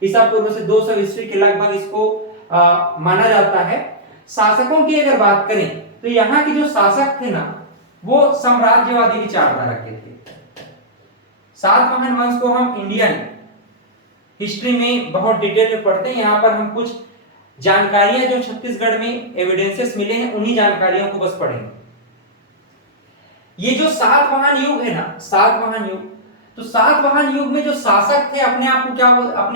ईसा पूर्व से 200 ईस्वी के लगभग इसको माना जाता है। शासकों की अगर बात करें तो यहाँ के जो शासक थे ना वो साम्राज्यवादी विचारधारा के थे। सातवाहन वंश को हम इंडियन हिस्ट्री में बहुत डिटेल में पढ़ते हैं। यहाँ पर हम कुछ जानकारियां जो छत्तीसगढ़ में एविडेंसेस मिले हैं उन्हीं जानकारियों को बस पढ़ेंगे। ये जो सातवाहन युग है ना, सातवाहन युग, तो सातवाहन युग में जो शासक थे अपने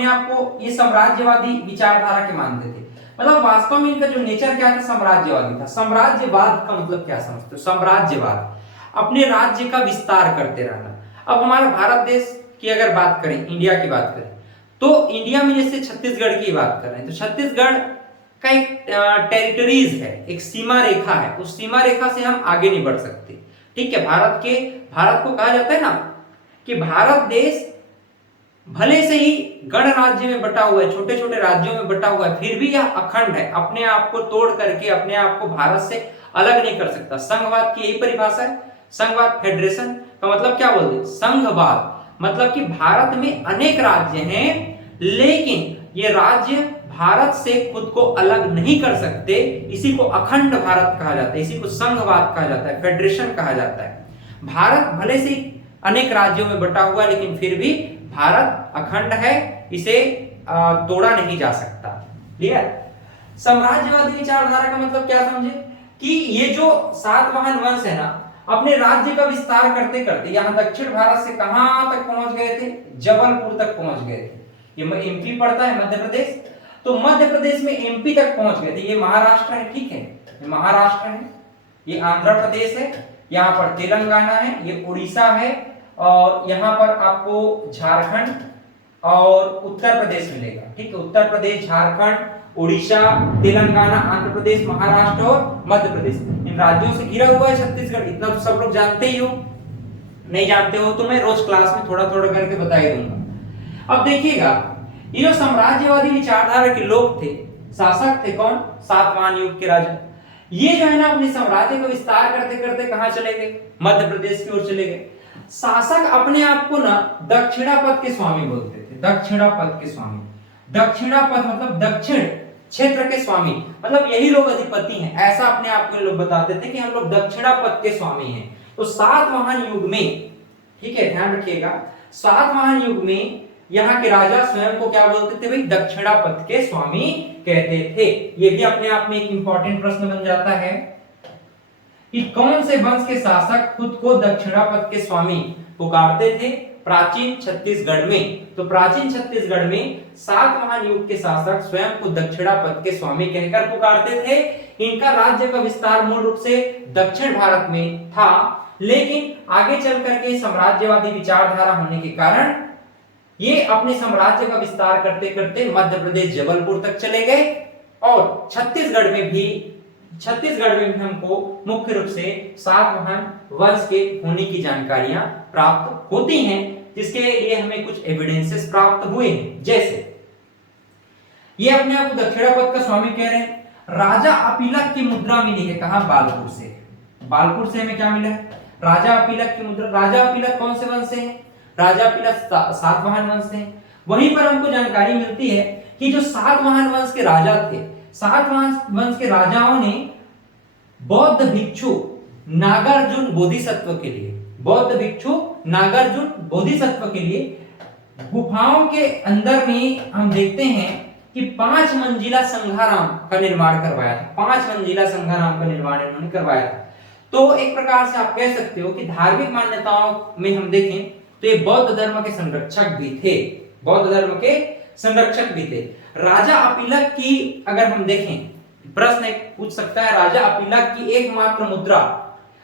आप को ये साम्राज्यवादी विचारधारा के मानते थे। मतलब वास्तव में इनका जो नेचर क्या था, साम्राज्यवादी था। साम्राज्यवाद का मतलब क्या समझते हो? साम्राज्यवाद अपने राज्य का विस्तार करते रहना। अब हमारा भारत देश की अगर बात करें, इंडिया की बात करें, तो इंडिया में जैसे छत्तीसगढ़ की बात कर रहे हैं तो छत्तीसगढ़ का एक टेरिटरीज है, एक सीमा रेखा है। उस सीमा रेखा से हम आगे नहीं बढ़ सकते, ठीक है। भारत को कहा जाता है ना कि भारत देश भले से ही गणराज्य में बटा हुआ है, छोटे छोटे राज्यों में बटा हुआ है, फिर भी यह अखंड है। अपने आप को तोड़ करके अपने आप को भारत से अलग नहीं कर सकता। संघवाद की यही परिभाषा है। संघवाद फेडरेशन का मतलब क्या बोलते हैं? संघवाद मतलब कि भारत में अनेक राज्य हैं लेकिन ये राज्य भारत से खुद को अलग नहीं कर सकते। इसी को अखंड भारत कहा जाता है, इसी को संघवाद कहा जाता है, फेडरेशन कहा जाता है। भारत भले से अनेक राज्यों में बटा हुआ लेकिन फिर भी भारत अखंड है, इसे तोड़ा नहीं जा सकता। क्लियर? साम्राज्यवादी विचारधारा का मतलब क्या समझे कि ये जो सातवाहन वंश है ना अपने राज्य का विस्तार करते करते यहाँ दक्षिण भारत से कहां तक पहुंच गए थे? जबलपुर तक पहुंच गए थे। ये एमपी पड़ता है मध्य प्रदेश, तो मध्य प्रदेश में एमपी तक पहुंच गए थे। ये महाराष्ट्र है, ठीक है, ये महाराष्ट्र है, ये आंध्र प्रदेश है, यहाँ पर तेलंगाना है, ये उड़ीसा है और यहाँ पर आपको झारखंड और उत्तर प्रदेश मिलेगा, ठीक है। उत्तर प्रदेश, झारखंड, उड़ीसा, तेलंगाना, आंध्र प्रदेश, महाराष्ट्र और मध्य प्रदेश, इन राज्यों से घिरा हुआ है छत्तीसगढ़। इतना तो सब लोग जानते ही हो, नहीं जानते हो तो मैं रोज क्लास में थोड़ा थोड़ा करके बता ही दूंगा। अब देखिएगा ये जो साम्राज्यवादी विचारधारा के लोग थे, शासक थे, कौन? सातवाहन युग के राजा। ये जो है ना अपने साम्राज्य का विस्तार करते करते कहां चले गए? मध्य प्रदेश की ओर चले गए। शासक अपने आप को ना दक्षिणापथ के स्वामी बोलते थे। दक्षिणापथ के स्वामी, दक्षिणापथ मतलब दक्षिण क्षेत्र के स्वामी, मतलब यही लोग अधिपति हैं, ऐसा अपने आप को लोग बताते थे कि हम लोग दक्षिणापथ के स्वामी हैं। तो सातवाहन युग में, ठीक है, ध्यान रखिएगा, सातवाहन युग में यहाँ के राजा स्वयं को क्या बोलते थे भाई? दक्षिणापथ के स्वामी कहते थे। ये भी अपने आप में एक इंपॉर्टेंट प्रश्न बन जाता है कि कौन से वंश के शासक खुद को दक्षिणापथ के स्वामी पुकारते थे प्राचीन छत्तीसगढ़ में? तो प्राचीन छत्तीसगढ़ में सातवाहन युग के शासक स्वयं को दक्षिणापथ के स्वामी कहकर पुकारते थे। इनका राज्य का विस्तार मूल रूप से दक्षिण भारत में था, लेकिन आगे चल करके साम्राज्यवादी विचारधारा होने के कारण ये अपने साम्राज्य का विस्तार करते करते मध्य प्रदेश जबलपुर तक चले गए और छत्तीसगढ़ में भी हमको मुख्य रूप से सातवाहन वंश के होने की जानकारियां प्राप्त होती हैं, जिसके लिए हमें कुछ एविडेंसेस प्राप्त हुए हैं। जैसे ये अपने आप को दक्षिणापथ का स्वामी कह रहे हैं। राजा अपीलक की मुद्रा मिली है, कहां? बालपुर से। बालपुर से हमें क्या मिला है? राजा अपीलक की मुद्रा। राजा अपीलक कौन से वंश से है? राजा अपीलक सातवाहन वंश से है। वहीं पर हमको जानकारी मिलती है कि जो सातवाहन वंश के राजा थे, सातवाहन वंश के राजाओं ने बौद्ध भिक्षु नागार्जुन बोधिसत्व के लिए, बौद्ध भिक्षु नागार्जुन बोधिसत्व के लिए गुफाओं के अंदर में हम देखते हैं कि 5 मंजिला संघाराम का निर्माण करवाया था। 5 मंजिला संघाराम का निर्माण इन्होंने करवाया था। तो एक प्रकार से आप कह सकते हो कि धार्मिक मान्यताओं में हम देखें तो ये बौद्ध धर्म के संरक्षक भी थे, बौद्ध धर्म के संरक्षक भी थे। राजा अपीलक की अगर हम देखें, प्रश्न एक पूछ सकता है, राजा अपीलक की एकमात्र मुद्रा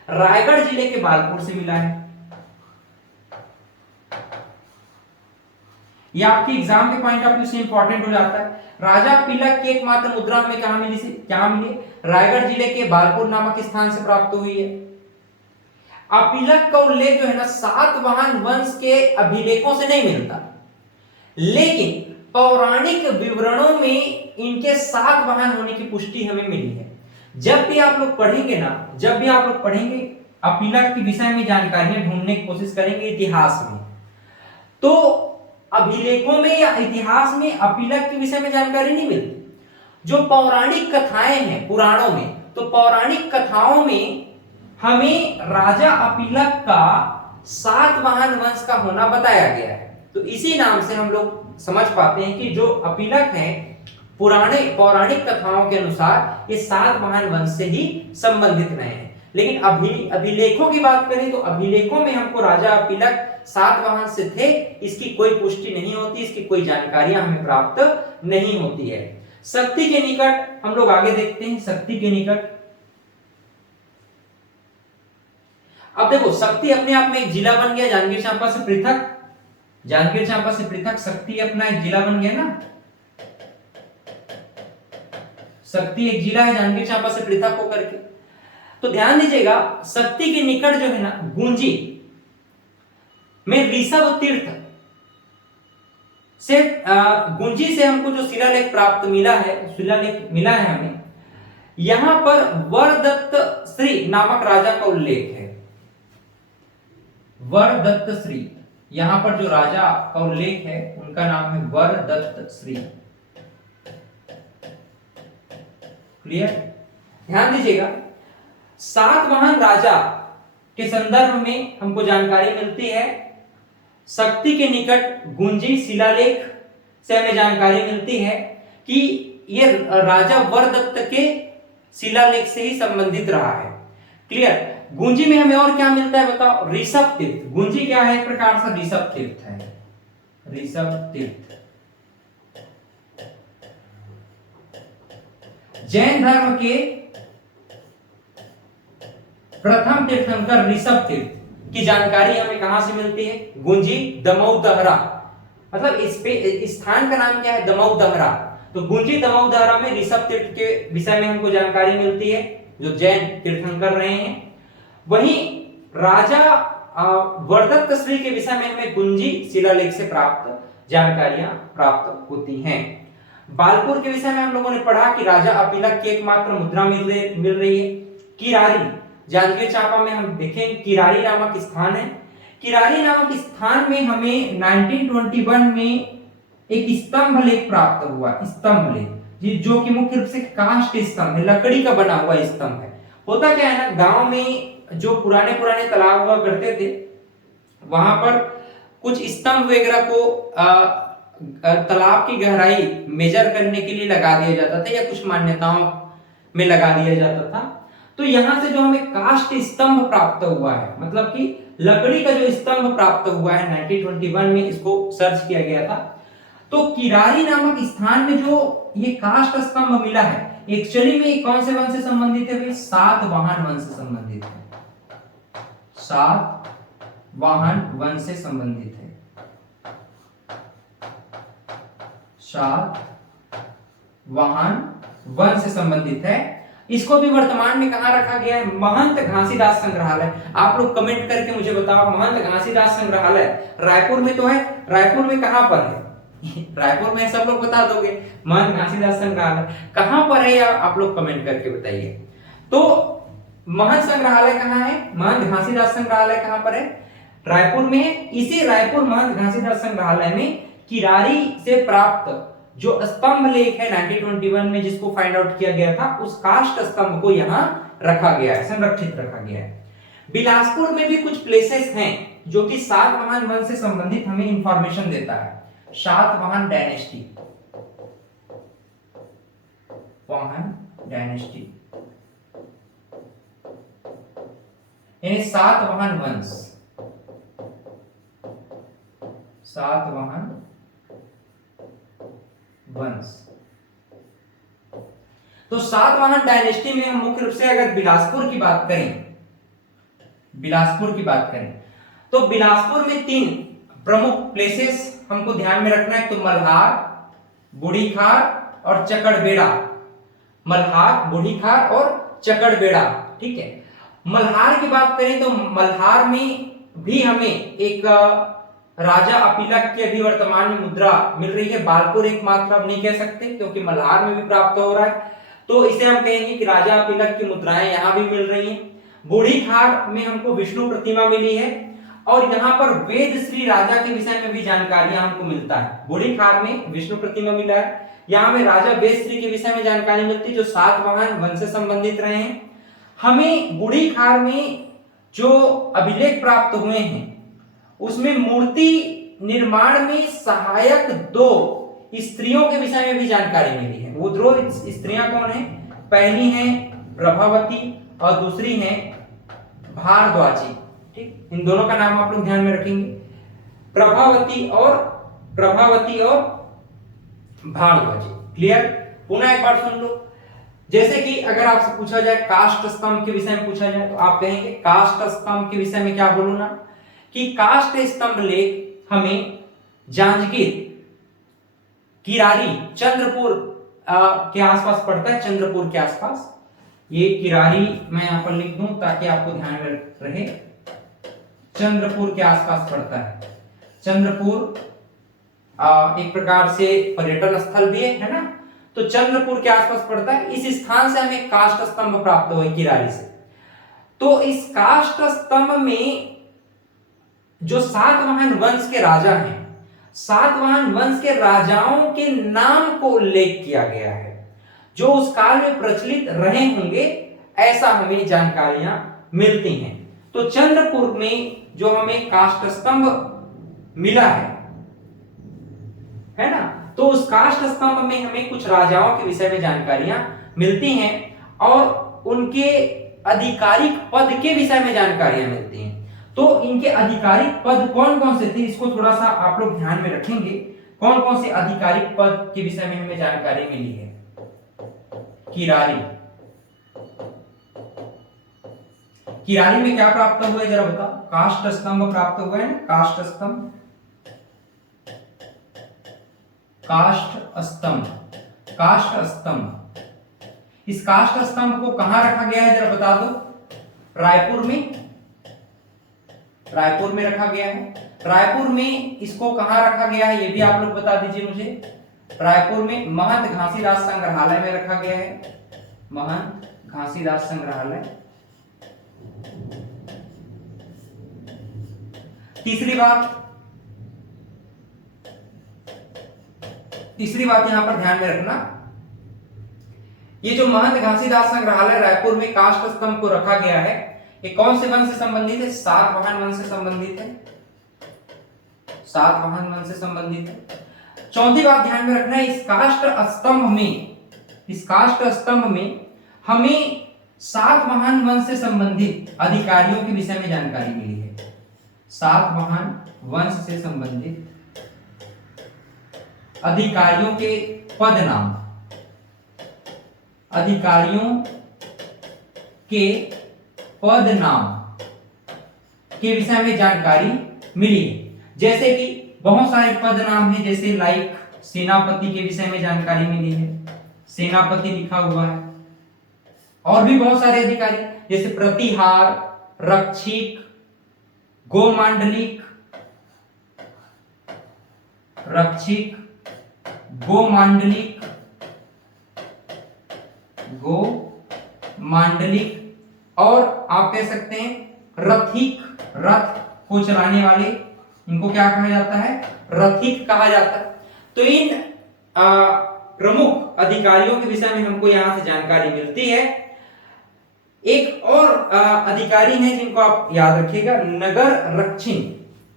रायगढ़ जिले के बालपुर से मिला है। यह आपकी एग्जाम के पॉइंट ऑफ व्यू से इंपॉर्टेंट हो जाता है। राजा अपीलक की एकमात्र मुद्रा हमें कहां मिली? रायगढ़ जिले के बालपुर नामक स्थान से प्राप्त हुई है। अपीलक का उल्लेख जो है ना सातवाहन वंश के अभिलेखों से नहीं मिलता, लेकिन पौराणिक विवरणों में इनके सातवाहन होने की पुष्टि हमें मिली है। जब भी आप लोग पढ़ेंगे ना, जब भी आप लोग पढ़ेंगे अपीलक के विषय में जानकारियां ढूंढने की कोशिश करेंगे इतिहास में, तो अभिलेखों में या इतिहास में अपीलक के विषय में जानकारी नहीं मिलती। जो पौराणिक कथाएं हैं पुराणों में, तो पौराणिक कथाओं में हमें राजा अपीलक का सातवाहन वंश का होना बताया गया है। तो इसी नाम से हम लोग समझ पाते हैं कि जो अपीलक हैं पुराने पौराणिक कथाओं के अनुसार ये सातवाहन वंश से ही संबंधित रहे हैं। लेकिन अभिलेखों की बात करें तो अभिलेखों में हमको राजा अपीलक सातवाहन से थे इसकी कोई पुष्टि नहीं होती, इसकी कोई जानकारियां हमें प्राप्त नहीं होती है। शक्ति के निकट हम लोग आगे देखते हैं। शक्ति के निकट, अब देखो शक्ति अपने आप में एक जिला बन गया जांजगीर चांपा से पृथक, जांजगीर चांपा से पृथक शक्ति अपना एक जिला बन गया ना, शक्ति एक जिला है जांजगीर चांपा से पृथक होकर के। तो ध्यान दीजिएगा शक्ति के निकट जो है ना गुंजी में ऋषभ तीर्थ से गुंजी से हमको जो शिलालेख प्राप्त मिला है, शिलालेख मिला है हमें, यहां पर वरदत्त श्री नामक राजा का उल्लेख है। वरदत्त श्री, यहां पर जो राजा का उल्लेख है उनका नाम है वरदत्त श्री। क्लियर? ध्यान दीजिएगा सातवाहन राजा के संदर्भ में हमको जानकारी मिलती है। शक्ति के निकट गुंजी शिलालेख से हमें जानकारी मिलती है कि ये राजा वरदत्त के शिलालेख से ही संबंधित रहा है। क्लियर? गुंजी में हमें और क्या मिलता है बताओ? ऋषभ तीर्थ। गुंजी क्या है? एक प्रकार से ऋषभ तीर्थ है, ऋषभ तीर्थ। जैन धर्म के प्रथम तीर्थंकर ऋषभ तीर्थ की जानकारी हमें कहां से मिलती है? गुंजी दमऊ दहरा, मतलब इस स्थान का नाम क्या है? दमऊ दहरा। तो गुंजी दमऊ दहरा में ऋषभ तीर्थ के विषय में हमको जानकारी मिलती है जो जैन तीर्थंकर रहे हैं। वहीं राजा वरदत्त श्री के विषय में हमें गुंजी शिलालेख से प्राप्त जानकारियां प्राप्त होती हैं। बालपुर के विषय में हम लोगों ने पढ़ा कि राजा अपीलक की एकमात्र मुद्रा मिल रही है। किरारी, जांजगीर चांपा में हम देखें किरारी नामक स्थान है। किरारी नामक स्थान में हमें 1921 में एक स्तंभ लेख प्राप्त हुआ, स्तंभ लेख जो कि मुख्य रूप से काष्ठ स्तंभ है, लकड़ी का बना हुआ स्तंभ है। होता क्या है ना, गांव में जो पुराने तालाब हुआ करते थे वहां पर कुछ स्तंभ वगैरह को तालाब की गहराई मेजर करने के लिए लगा दिया जाता था या कुछ मान्यताओं में लगा दिया जाता था। तो यहां से जो हमें काष्ठ स्तंभ प्राप्त हुआ है, मतलब कि लकड़ी का जो स्तंभ प्राप्त हुआ है 1921 में, इसको सर्च किया गया था। तो किरारी नामक स्थान में जो ये काष्ठ स्तंभ मिला है एक्चुअली में कौन से वंश से संबंधित है? सातवाहन वंश से संबंधित है, सातवाहन वंश से संबंधित है। सातवाहन वंश से संबंधित है। इसको भी वर्तमान में कहां रखा गया है? महंत घासीदास संग्रहालय। आप लोग कमेंट करके मुझे बताओ, महंत घासीदास संग्रहालय रायपुर में तो है, रायपुर में कहां पर है? रायपुर में सब लोग बता दोगे। महंत घासीदास संग्रहालय कहां पर है या आप लोग कमेंट करके बताइए। तो महंत संग्रहालय कहां है? महंत घासीदास संग्रहालय कहां पर है? रायपुर में है। इसी रायपुर महंत घासीदास संग्रहालय में किरारी से प्राप्त जो स्तंभ लेख है 1921 में जिसको फाइंड आउट किया गया था, उस काष्ठ स्तंभ को यहां रखा गया है, संरक्षित रखा गया है। बिलासपुर में भी कुछ प्लेसेस हैं जो कि सातवाहन वंश से संबंधित हमें इंफॉर्मेशन देता है। सातवाहन डायनेस्टी, वाहन डायनेस्टी यानी सातवाहन वंश, सातवाहन वंश। तो सातवाहन डायनेस्टी में हम मुख्य रूप से अगर बिलासपुर की बात करें, बिलासपुर की बात करें तो बिलासपुर में 3 प्रमुख प्लेसेस हमको ध्यान में रखना है। तो मल्हार, बूढ़ी खार और चकड़बेड़ा। मल्हार, बूढ़ी खार और चकड़बेड़ा, ठीक है। मल्हार की बात करें तो मल्हार में भी हमें एक राजा अपीलक की अभी वर्तमान में मुद्रा मिल रही है। बालपुर एकमात्र अब नहीं कह सकते क्योंकि मल्हार में भी प्राप्त हो रहा है। तो इसे हम कहेंगे कि राजा पिलक की मुद्राएं यहाँ भी मिल रही हैं। बूढ़ी खार में हमको विष्णु प्रतिमा मिली है और यहाँ पर वेद श्री राजा के विषय में भी जानकारियां हमको मिलता है। बूढ़ी खार में विष्णु प्रतिमा मिला है, यहाँ में राजा वेद श्री के विषय में जानकारी मिलती है जो सातवाहन वंश से संबंधित रहे हैं। हमें बूढ़ी खार में जो अभिलेख प्राप्त हुए हैं उसमें मूर्ति निर्माण में सहायक 2 स्त्रियों के विषय में भी जानकारी मिली है। वो 2 स्त्रियां कौन है? पहली है प्रभावती और दूसरी है भारद्वाजी। ठीक, इन दोनों का नाम आप लोग ध्यान में रखेंगे, प्रभावती और भारद्वाजी। क्लियर? पुनः एक बार सुन लो। जैसे कि अगर आपसे पूछा जाए काष्ठ स्तंभ के विषय में पूछा जाए तो आप कहेंगे काष्ठ स्तंभ के विषय में क्या बोलू ना कि काष्ठ स्तंभ लेख हमें जांजगीर, किरारी, चंद्रपुर के आसपास पड़ता है। चंद्रपुर के आसपास ये किरारी मैं यहां पर लिख दूं ताकि आपको ध्यान में रहे। चंद्रपुर के आसपास पड़ता है। चंद्रपुर एक प्रकार से पर्यटन स्थल भी है ना, तो चंद्रपुर के आसपास पड़ता है। इस स्थान से हमें काष्ठ स्तंभ प्राप्त हुए किरारी से। तो इस काष्ठ स्तंभ में जो सातवाहन वंश के राजा हैं, सातवाहन वंश के राजाओं के नाम को उल्लेख किया गया है जो उस काल में प्रचलित रहे होंगे, ऐसा हमें जानकारियां मिलती हैं। तो चंद्रपुर में जो हमें काष्ठ स्तंभ मिला है ना, तो उस काष्ठ स्तंभ में हमें कुछ राजाओं के विषय में जानकारियां मिलती हैं और उनके आधिकारिक पद के विषय में जानकारियां मिलती हैं। तो इनके आधिकारिक पद कौन कौन से थे, इसको थोड़ा सा आप लोग ध्यान में रखेंगे। कौन कौन से आधिकारिक पद के विषय में हमें जानकारी मिली है? किरारी, किरारी में क्या प्राप्त हुआ है जरा बताओ? काष्ठ स्तंभ प्राप्त हुआ है ना, काष्ठ स्तंभ, काष्ठ स्तंभ, काष्ठ स्तंभ। इस काष्ठ स्तंभ को कहां रखा गया है जरा बता दो? रायपुर में, रायपुर में रखा गया है। रायपुर में इसको कहां रखा गया है ये भी आप लोग बता दीजिए मुझे। रायपुर में महंत घासीदास संग्रहालय में रखा गया है। महंत घासीदास संग्रहालय। तीसरी बात यहां पर ध्यान में रखना, ये जो महंत घासीदास संग्रहालय रायपुर में काष्ठ स्तंभ को रखा गया है, ये कौन से वंश से संबंधित है? सातवाहन वंश से संबंधित है। सातवाहन वंश से संबंधित है। चौथी बात ध्यान में रखना है, इस काष्ठ स्तंभ में हमें सातवाहन वंश से संबंधित अधिकारियों के विषय में जानकारी मिली है। सातवाहन वंश से संबंधित अधिकारियों के पद नाम, अधिकारियों के पद नाम के विषय में जानकारी मिली है। जैसे कि बहुत सारे पद नाम हैं, जैसे लाइक सेनापति के विषय में जानकारी मिली है, सेनापति लिखा हुआ है। और भी बहुत सारे अधिकारी जैसे प्रतिहार, रक्षिक, गोमांडलिक, रक्षिक, गोमांडलिक, और आप कह सकते हैं रथिक, रथ को चलाने वाले, इनको क्या कहा जाता है? रथिक कहा जाता है। तो इन प्रमुख अधिकारियों के विषय में हमको यहां से जानकारी मिलती है। एक और अधिकारी हैं जिनको आप याद रखिएगा, नगर रक्षिण।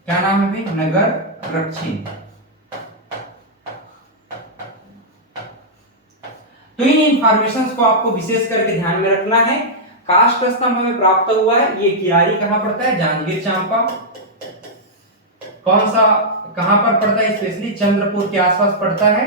क्या नाम है भाई? नगर रक्षिण। तो इन इंफॉर्मेशंस को आपको विशेष करके ध्यान में रखना है। काष्ठ स्तंभ हमें प्राप्त हुआ है, ये किरारी कहां पड़ता है? जांजगीर चांपा। कौन सा कहां पर पड़ता है? स्पेशली चंद्रपुर के आसपास पड़ता है।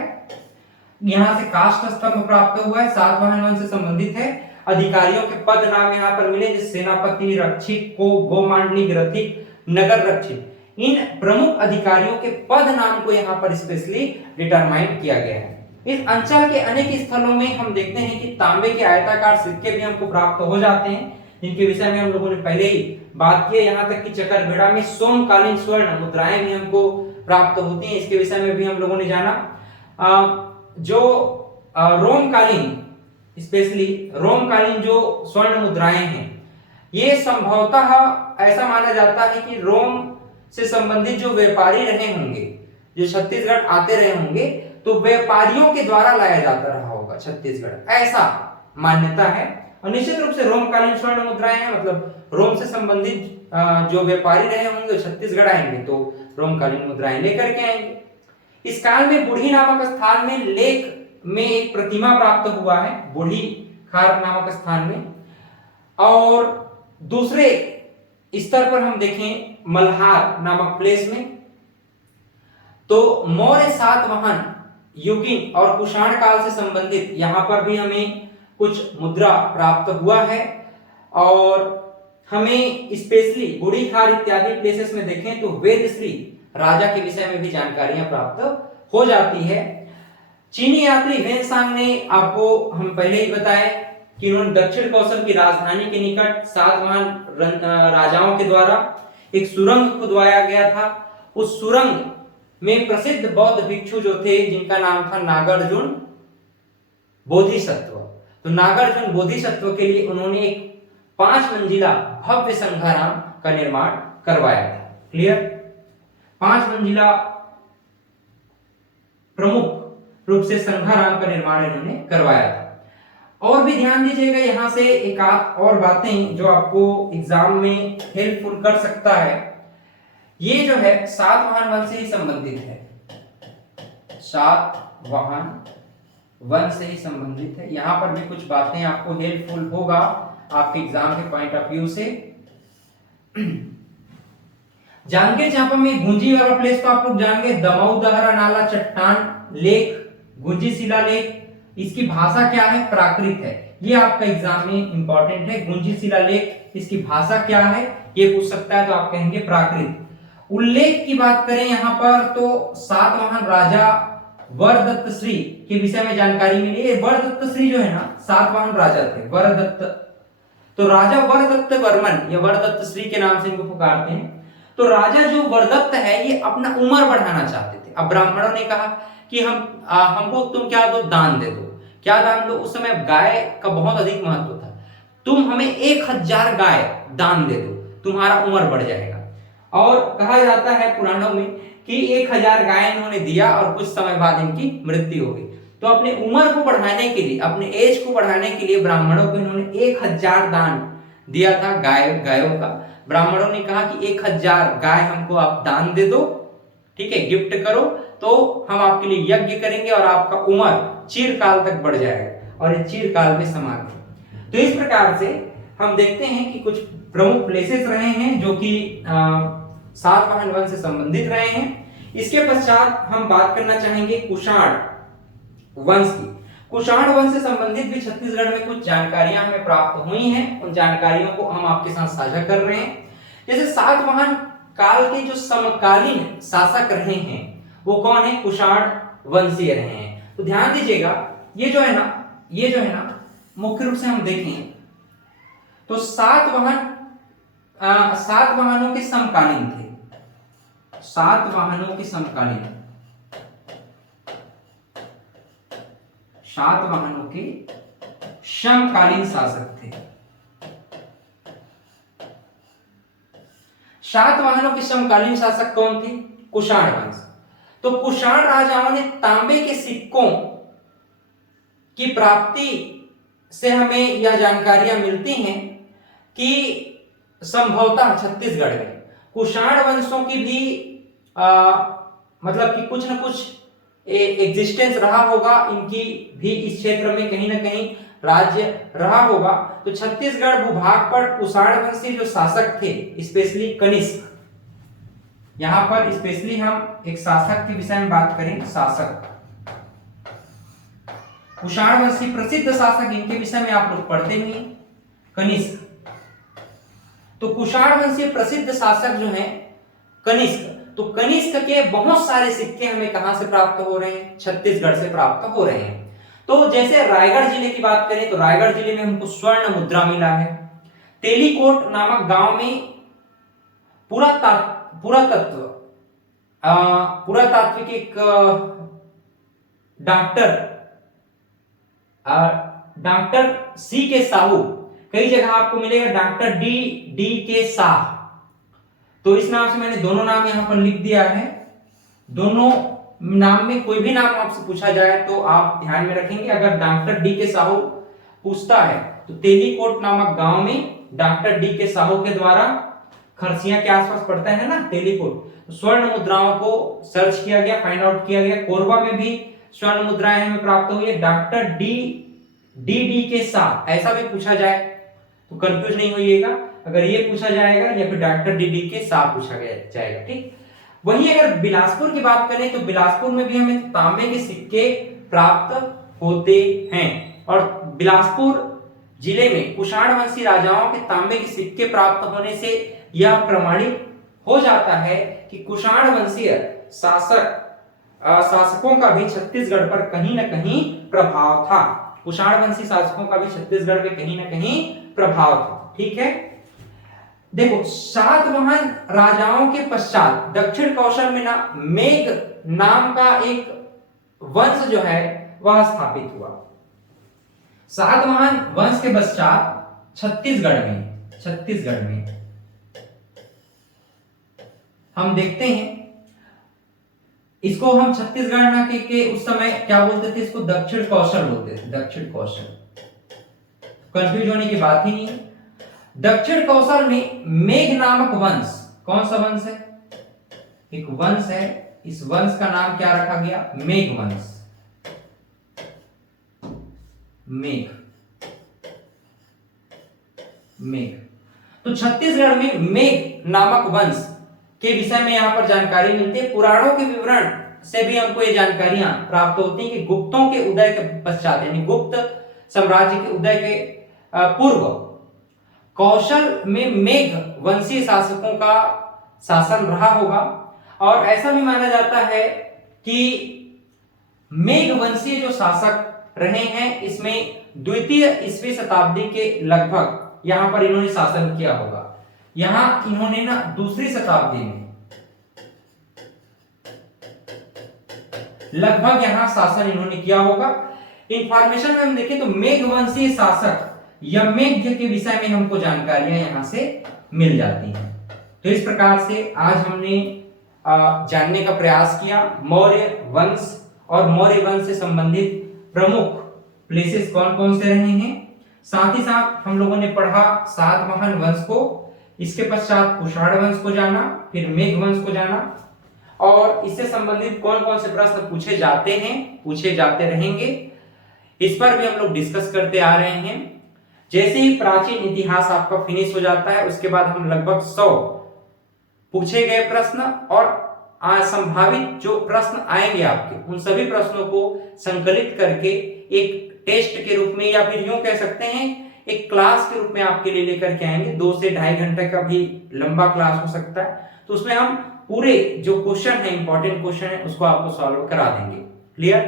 यहां से काष्ठ स्तंभ प्राप्त हुआ है, सातवाहन वंश से संबंधित है। अधिकारियों के पद नाम यहां पर मिले, जैसे सेनापति, रक्षिक, गोमांडलिक, रथिक, नगर रक्षित। इन प्रमुख अधिकारियों के पद नाम को यहां पर स्पेशली डिटरमाइन किया गया है। इस अंचल के अनेक स्थलों में हम देखते हैं कि तांबे के आयताकार सिक्के भी हमको प्राप्त हो जाते हैं, जिनके विषय में हम लोगों ने पहले ही बात की है। यहाँ तक कि चकरबेड़ा में सोमकालीन स्वर्ण मुद्राएं भी हमको प्राप्त होती हैं, इसके विषय में भी हम लोगों ने जाना। जो रोमकालीन स्पेशली रोमकालीन जो स्वर्ण मुद्राएं हैं, ये संभवतः ऐसा माना जाता है कि रोम से संबंधित जो व्यापारी रहे होंगे, जो छत्तीसगढ़ आते रहे होंगे, तो व्यापारियों के द्वारा लाया जाता रहा होगा छत्तीसगढ़, ऐसा मान्यता है। और निश्चित रूप से रोमकालीन स्वर्ण मुद्राएं हैं, मतलब रोम से संबंधित जो व्यापारी रहे होंगे छत्तीसगढ़ आएंगे तो रोमकालीन मुद्राएं लेकर के आएंगे। इस काल में बूढ़ी नामक स्थान में लेख में एक प्रतिमा प्राप्त हुआ है, बूढ़ी खार नामक स्थान में। और दूसरे स्तर पर हम देखें मल्हार नामक प्लेस में, तो मौर्य सातवाहन युगीन और कुषाण काल से संबंधित यहां पर भी हमें कुछ मुद्रा प्राप्त हुआ है। और हमें स्पेशली बूढ़ी खार इत्यादि प्लेसेस में देखें तो वेदश्री राजा के विषय में भी जानकारियां प्राप्त हो जाती है। चीनी यात्री वेनसांग ने, आपको हम पहले ही बताए कि उन्होंने दक्षिण कौशल की राजधानी के निकट सातवाहन राजाओं के द्वारा एक सुरंग खुदवाया गया था। उस सुरंग में प्रसिद्ध बौद्ध भिक्षु जो थे, जिनका नाम था नागार्जुन बोधिसत्व, तो नागार्जुन बोधिसत्व के लिए उन्होंने एक 5 मंजिला भव्य संघाराम का निर्माण करवाया था। क्लियर? 5 मंजिला प्रमुख रूप से संघाराम का निर्माण इन्होंने करवाया था। और भी ध्यान दीजिएगा, यहां से एक आध और बातें जो आपको एग्जाम में हेल्पफुल कर सकता है। ये जो है सातवाहन वंश से ही संबंधित है, सातवाहन वंश से ही संबंधित है। यहां पर भी कुछ बातें आपको हेल्पफुल होगा आपके एग्जाम के पॉइंट ऑफ व्यू से। जांजगीर चांपा में गुंजी वाला प्लेस तो आप लोग जानेंगे, दमऊ दहरा नाला चट्टान लेक, गुंजी शिला लेक। इसकी भाषा क्या है? प्राकृत है। ये आपका एग्जाम में इंपॉर्टेंट है। गुंजी शिला लेक, इसकी भाषा क्या है ये पूछ सकता है, तो आप कहेंगे प्राकृत। उल्लेख की बात करें यहां पर तो सातवाहन राजा वरदत्त श्री के विषय में जानकारी मिली है। वरदत्त श्री जो है ना, सातवाहन राजा थे वरदत्त, तो राजा वरदत्त वर्मन या वरदत्त श्री के नाम से इनको पुकारते हैं। तो राजा जो वरदत्त है, ये अपना उम्र बढ़ाना चाहते थे। अब ब्राह्मणों ने कहा कि हमको तुम क्या दो, दान दे दो। क्या दान दो? उस समय गाय का बहुत अधिक महत्व था। तुम हमें 1000 गाय दान दे दो, तुम्हारा उम्र बढ़ जाएगा। और कहा जाता है पुराणों में कि 1000 गाय इन्होंने दिया और कुछ समय बाद इनकी मृत्यु हो गई। तो अपने उम्र को बढ़ाने के लिए, अपने एज को बढ़ाने के लिए ब्राह्मणों को इन्होंने 1000 दान दिया था गायों का। ब्राह्मणों ने कहा कि 1000 गाय हमको आप दान दे दो, ठीक है, गिफ्ट करो, तो हम आपके लिए यज्ञ करेंगे और आपका उम्र चिरकाल तक बढ़ जाएगा और ये चिरकाल में समा गए। तो इस प्रकार से हम देखते हैं कि कुछ प्रमुख प्लेसेस रहे हैं जो कि सातवाहन वंश से संबंधित रहे हैं। इसके पश्चात हम बात करना चाहेंगे कुषाण वंश की। कुषाण वंश से संबंधित भी छत्तीसगढ़ में कुछ जानकारियां हमें प्राप्त हुई हैं, उन जानकारियों को हम आपके साथ साझा कर रहे हैं। जैसे सातवाहन काल के जो समकालीन शासक रहे हैं वो कौन है? कुषाण वंशीय रहे हैं। तो ध्यान दीजिएगा, ये जो है ना मुख्य रूप से हम देखें तो सातवाहनों के समकालीन थे, सातवाहनों के समकालीन, सातवाहनों के समकालीन शासक थे। सातवाहनों के समकालीन शासक कौन थे? कुषाण वंश। तो कुषाण राजाओं ने तांबे के सिक्कों की प्राप्ति से हमें यह जानकारियां मिलती हैं कि संभवतः छत्तीसगढ़ में कुषाण वंशों की भी मतलब कि कुछ न कुछ एग्जिस्टेंस रहा होगा, इनकी भी इस क्षेत्र में कहीं ना कहीं राज्य रहा होगा। तो छत्तीसगढ़ भूभाग पर कुषाण वंशी जो शासक थे, स्पेशली कनिष्क, यहां पर स्पेशली हम एक शासक के विषय में बात करें, शासक कुषाण वंशी प्रसिद्ध शासक, इनके विषय में आप लोग पढ़ते भी हैं, कनिष्क। तो कुषाण वंशी प्रसिद्ध शासक जो हैं कनिष्क, तो कनिष्क के बहुत सारे सिक्के हमें कहां से प्राप्त हो रहे हैं? छत्तीसगढ़ से प्राप्त हो रहे हैं। तो जैसे रायगढ़ जिले की बात करें तो रायगढ़ जिले में हमको स्वर्ण मुद्रा मिला है। तेलीकोट नामक गांव में पुरातात्विक एक डॉक्टर डॉक्टर सी के साहू, कई जगह आपको मिलेगा डॉक्टर डी के साह। तो इस नाम से मैंने दोनों नाम यहां पर लिख दिया है। दोनों नाम में कोई भी नाम आपसे पूछा जाए तो आप ध्यान में रखेंगे। अगर डॉक्टर डी के साहू पूछता है तो तेलीकोट नामक गांव में डॉक्टर डी के साहू के द्वारा, खरसिया के आसपास पड़ता है ना तेलीकोट, तो स्वर्ण मुद्राओं को सर्च किया गया, फाइंड आउट किया गया। कोरबा में भी स्वर्ण मुद्राएं हमें प्राप्त हुई है। डॉक्टर डी के साथ ऐसा भी पूछा जाए तो कंफ्यूज नहीं होइएगा, अगर ये पूछा जाएगा या फिर डॉक्टर डी के साथ पूछा जाएगा। ठीक, वहीं अगर बिलासपुर की बात करें तो बिलासपुर में भी हमें तांबे के सिक्के प्राप्त होते हैं और बिलासपुर जिले में कुषाण वंशी राजाओं के तांबे के सिक्के प्राप्त होने से यह प्रमाणित हो जाता है कि कुषाण वंशीय शासकों का भी छत्तीसगढ़ पर कहीं ना कहीं प्रभाव था। कुषाण वंशी शासकों का भी छत्तीसगढ़ पे कहीं ना कहीं प्रभाव था। ठीक है, देखो सातवाहन राजाओं के पश्चात दक्षिण कौशल में ना मेघ नाम का एक वंश जो है वह स्थापित हुआ। सातवाहन वंश के पश्चात छत्तीसगढ़ में हम देखते हैं, इसको हम छत्तीसगढ़ ना के उस समय क्या बोलते थे, इसको दक्षिण कौशल बोलते थे। दक्षिण कौशल, कंफ्यूज होने की बात ही नहीं है। दक्षिण कौशल में मेघ नामक वंश, कौन सा वंश है, एक वंश है, इस वंश का नाम क्या रखा गया, मेघ वंश। मेघ तो छत्तीसगढ़ में मेघ नामक वंश के विषय में यहां पर जानकारी मिलती है। पुराणों के विवरण से भी हमको ये जानकारियां प्राप्त होती हैं कि गुप्तों के उदय के पश्चात, यानी गुप्त साम्राज्य के उदय के पूर्व कौशल में मेघ वंशीय शासकों का शासन रहा होगा और ऐसा भी माना जाता है कि मेघ वंशीय जो शासक रहे हैं इसमें द्वितीय ईस्वी शताब्दी के लगभग यहां पर इन्होंने शासन किया होगा। यहां इन्होंने ना दूसरी शताब्दी में लगभग यहां शासन इन्होंने किया होगा। इंफॉर्मेशन में हम देखें तो मेघवंशीय शासक यममेघ के विषय में हमको जानकारियां यहां से मिल जाती हैं। तो इस प्रकार से आज हमने जानने का प्रयास किया मौर्य वंश और मौर्य वंश से संबंधित प्रमुख प्लेसेस कौन कौन से रहे हैं। साथ ही साथ हम लोगों ने पढ़ा सातवाहन वंश को, इसके पश्चात कुषाण वंश को जाना, फिर मेघ वंश को जाना और इससे संबंधित कौन कौन से प्रश्न पूछे जाते हैं, पूछे जाते रहेंगे, इस पर भी हम लोग डिस्कस करते आ रहे हैं। जैसे ही प्राचीन इतिहास आपका फिनिश हो जाता है उसके बाद हम लगभग 100 पूछे गए प्रश्न और संभावित जो प्रश्न आएंगे आपके उन सभी प्रश्नों को संकलित करके एक टेस्ट के रूप में या फिर यूं कह सकते हैं एक क्लास के रूप में आपके लिए लेकर के आएंगे। 2 से 2.5 घंटे का भी लंबा क्लास हो सकता है, तो उसमें हम पूरे जो क्वेश्चन है, इंपॉर्टेंट क्वेश्चन है, उसको आपको सॉल्व करा देंगे। क्लियर?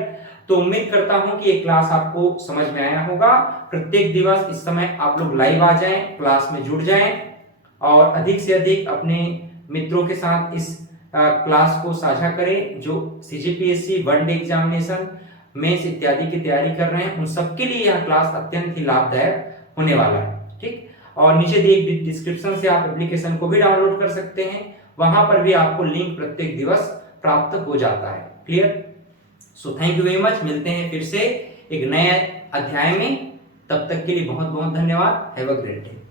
तो उम्मीद करता हूं कि ये क्लास आपको समझ में आया होगा। प्रत्येक दिवस इस समय आप लोग लाइव आ जाएं, क्लास में जुड़ जाएं और अधिक से अधिक अपने मित्रों के साथ इस क्लास को साझा करें जो सीजीपीएससी वनडे एग्जामिनेशन, मेंस इत्यादि की तैयारी कर रहे हैं। उन सबके लिए यह क्लास अत्यंत ही लाभदायक होने वाला है। ठीक, और नीचे दिए डिस्क्रिप्शन से आप एप्लीकेशन को भी डाउनलोड कर सकते हैं, वहां पर भी आपको लिंक प्रत्येक दिवस प्राप्त हो जाता है। Clear? So thank you very much. मिलते हैं फिर से एक नए अध्याय में, तब तक के लिए बहुत बहुत धन्यवाद। Have a great day.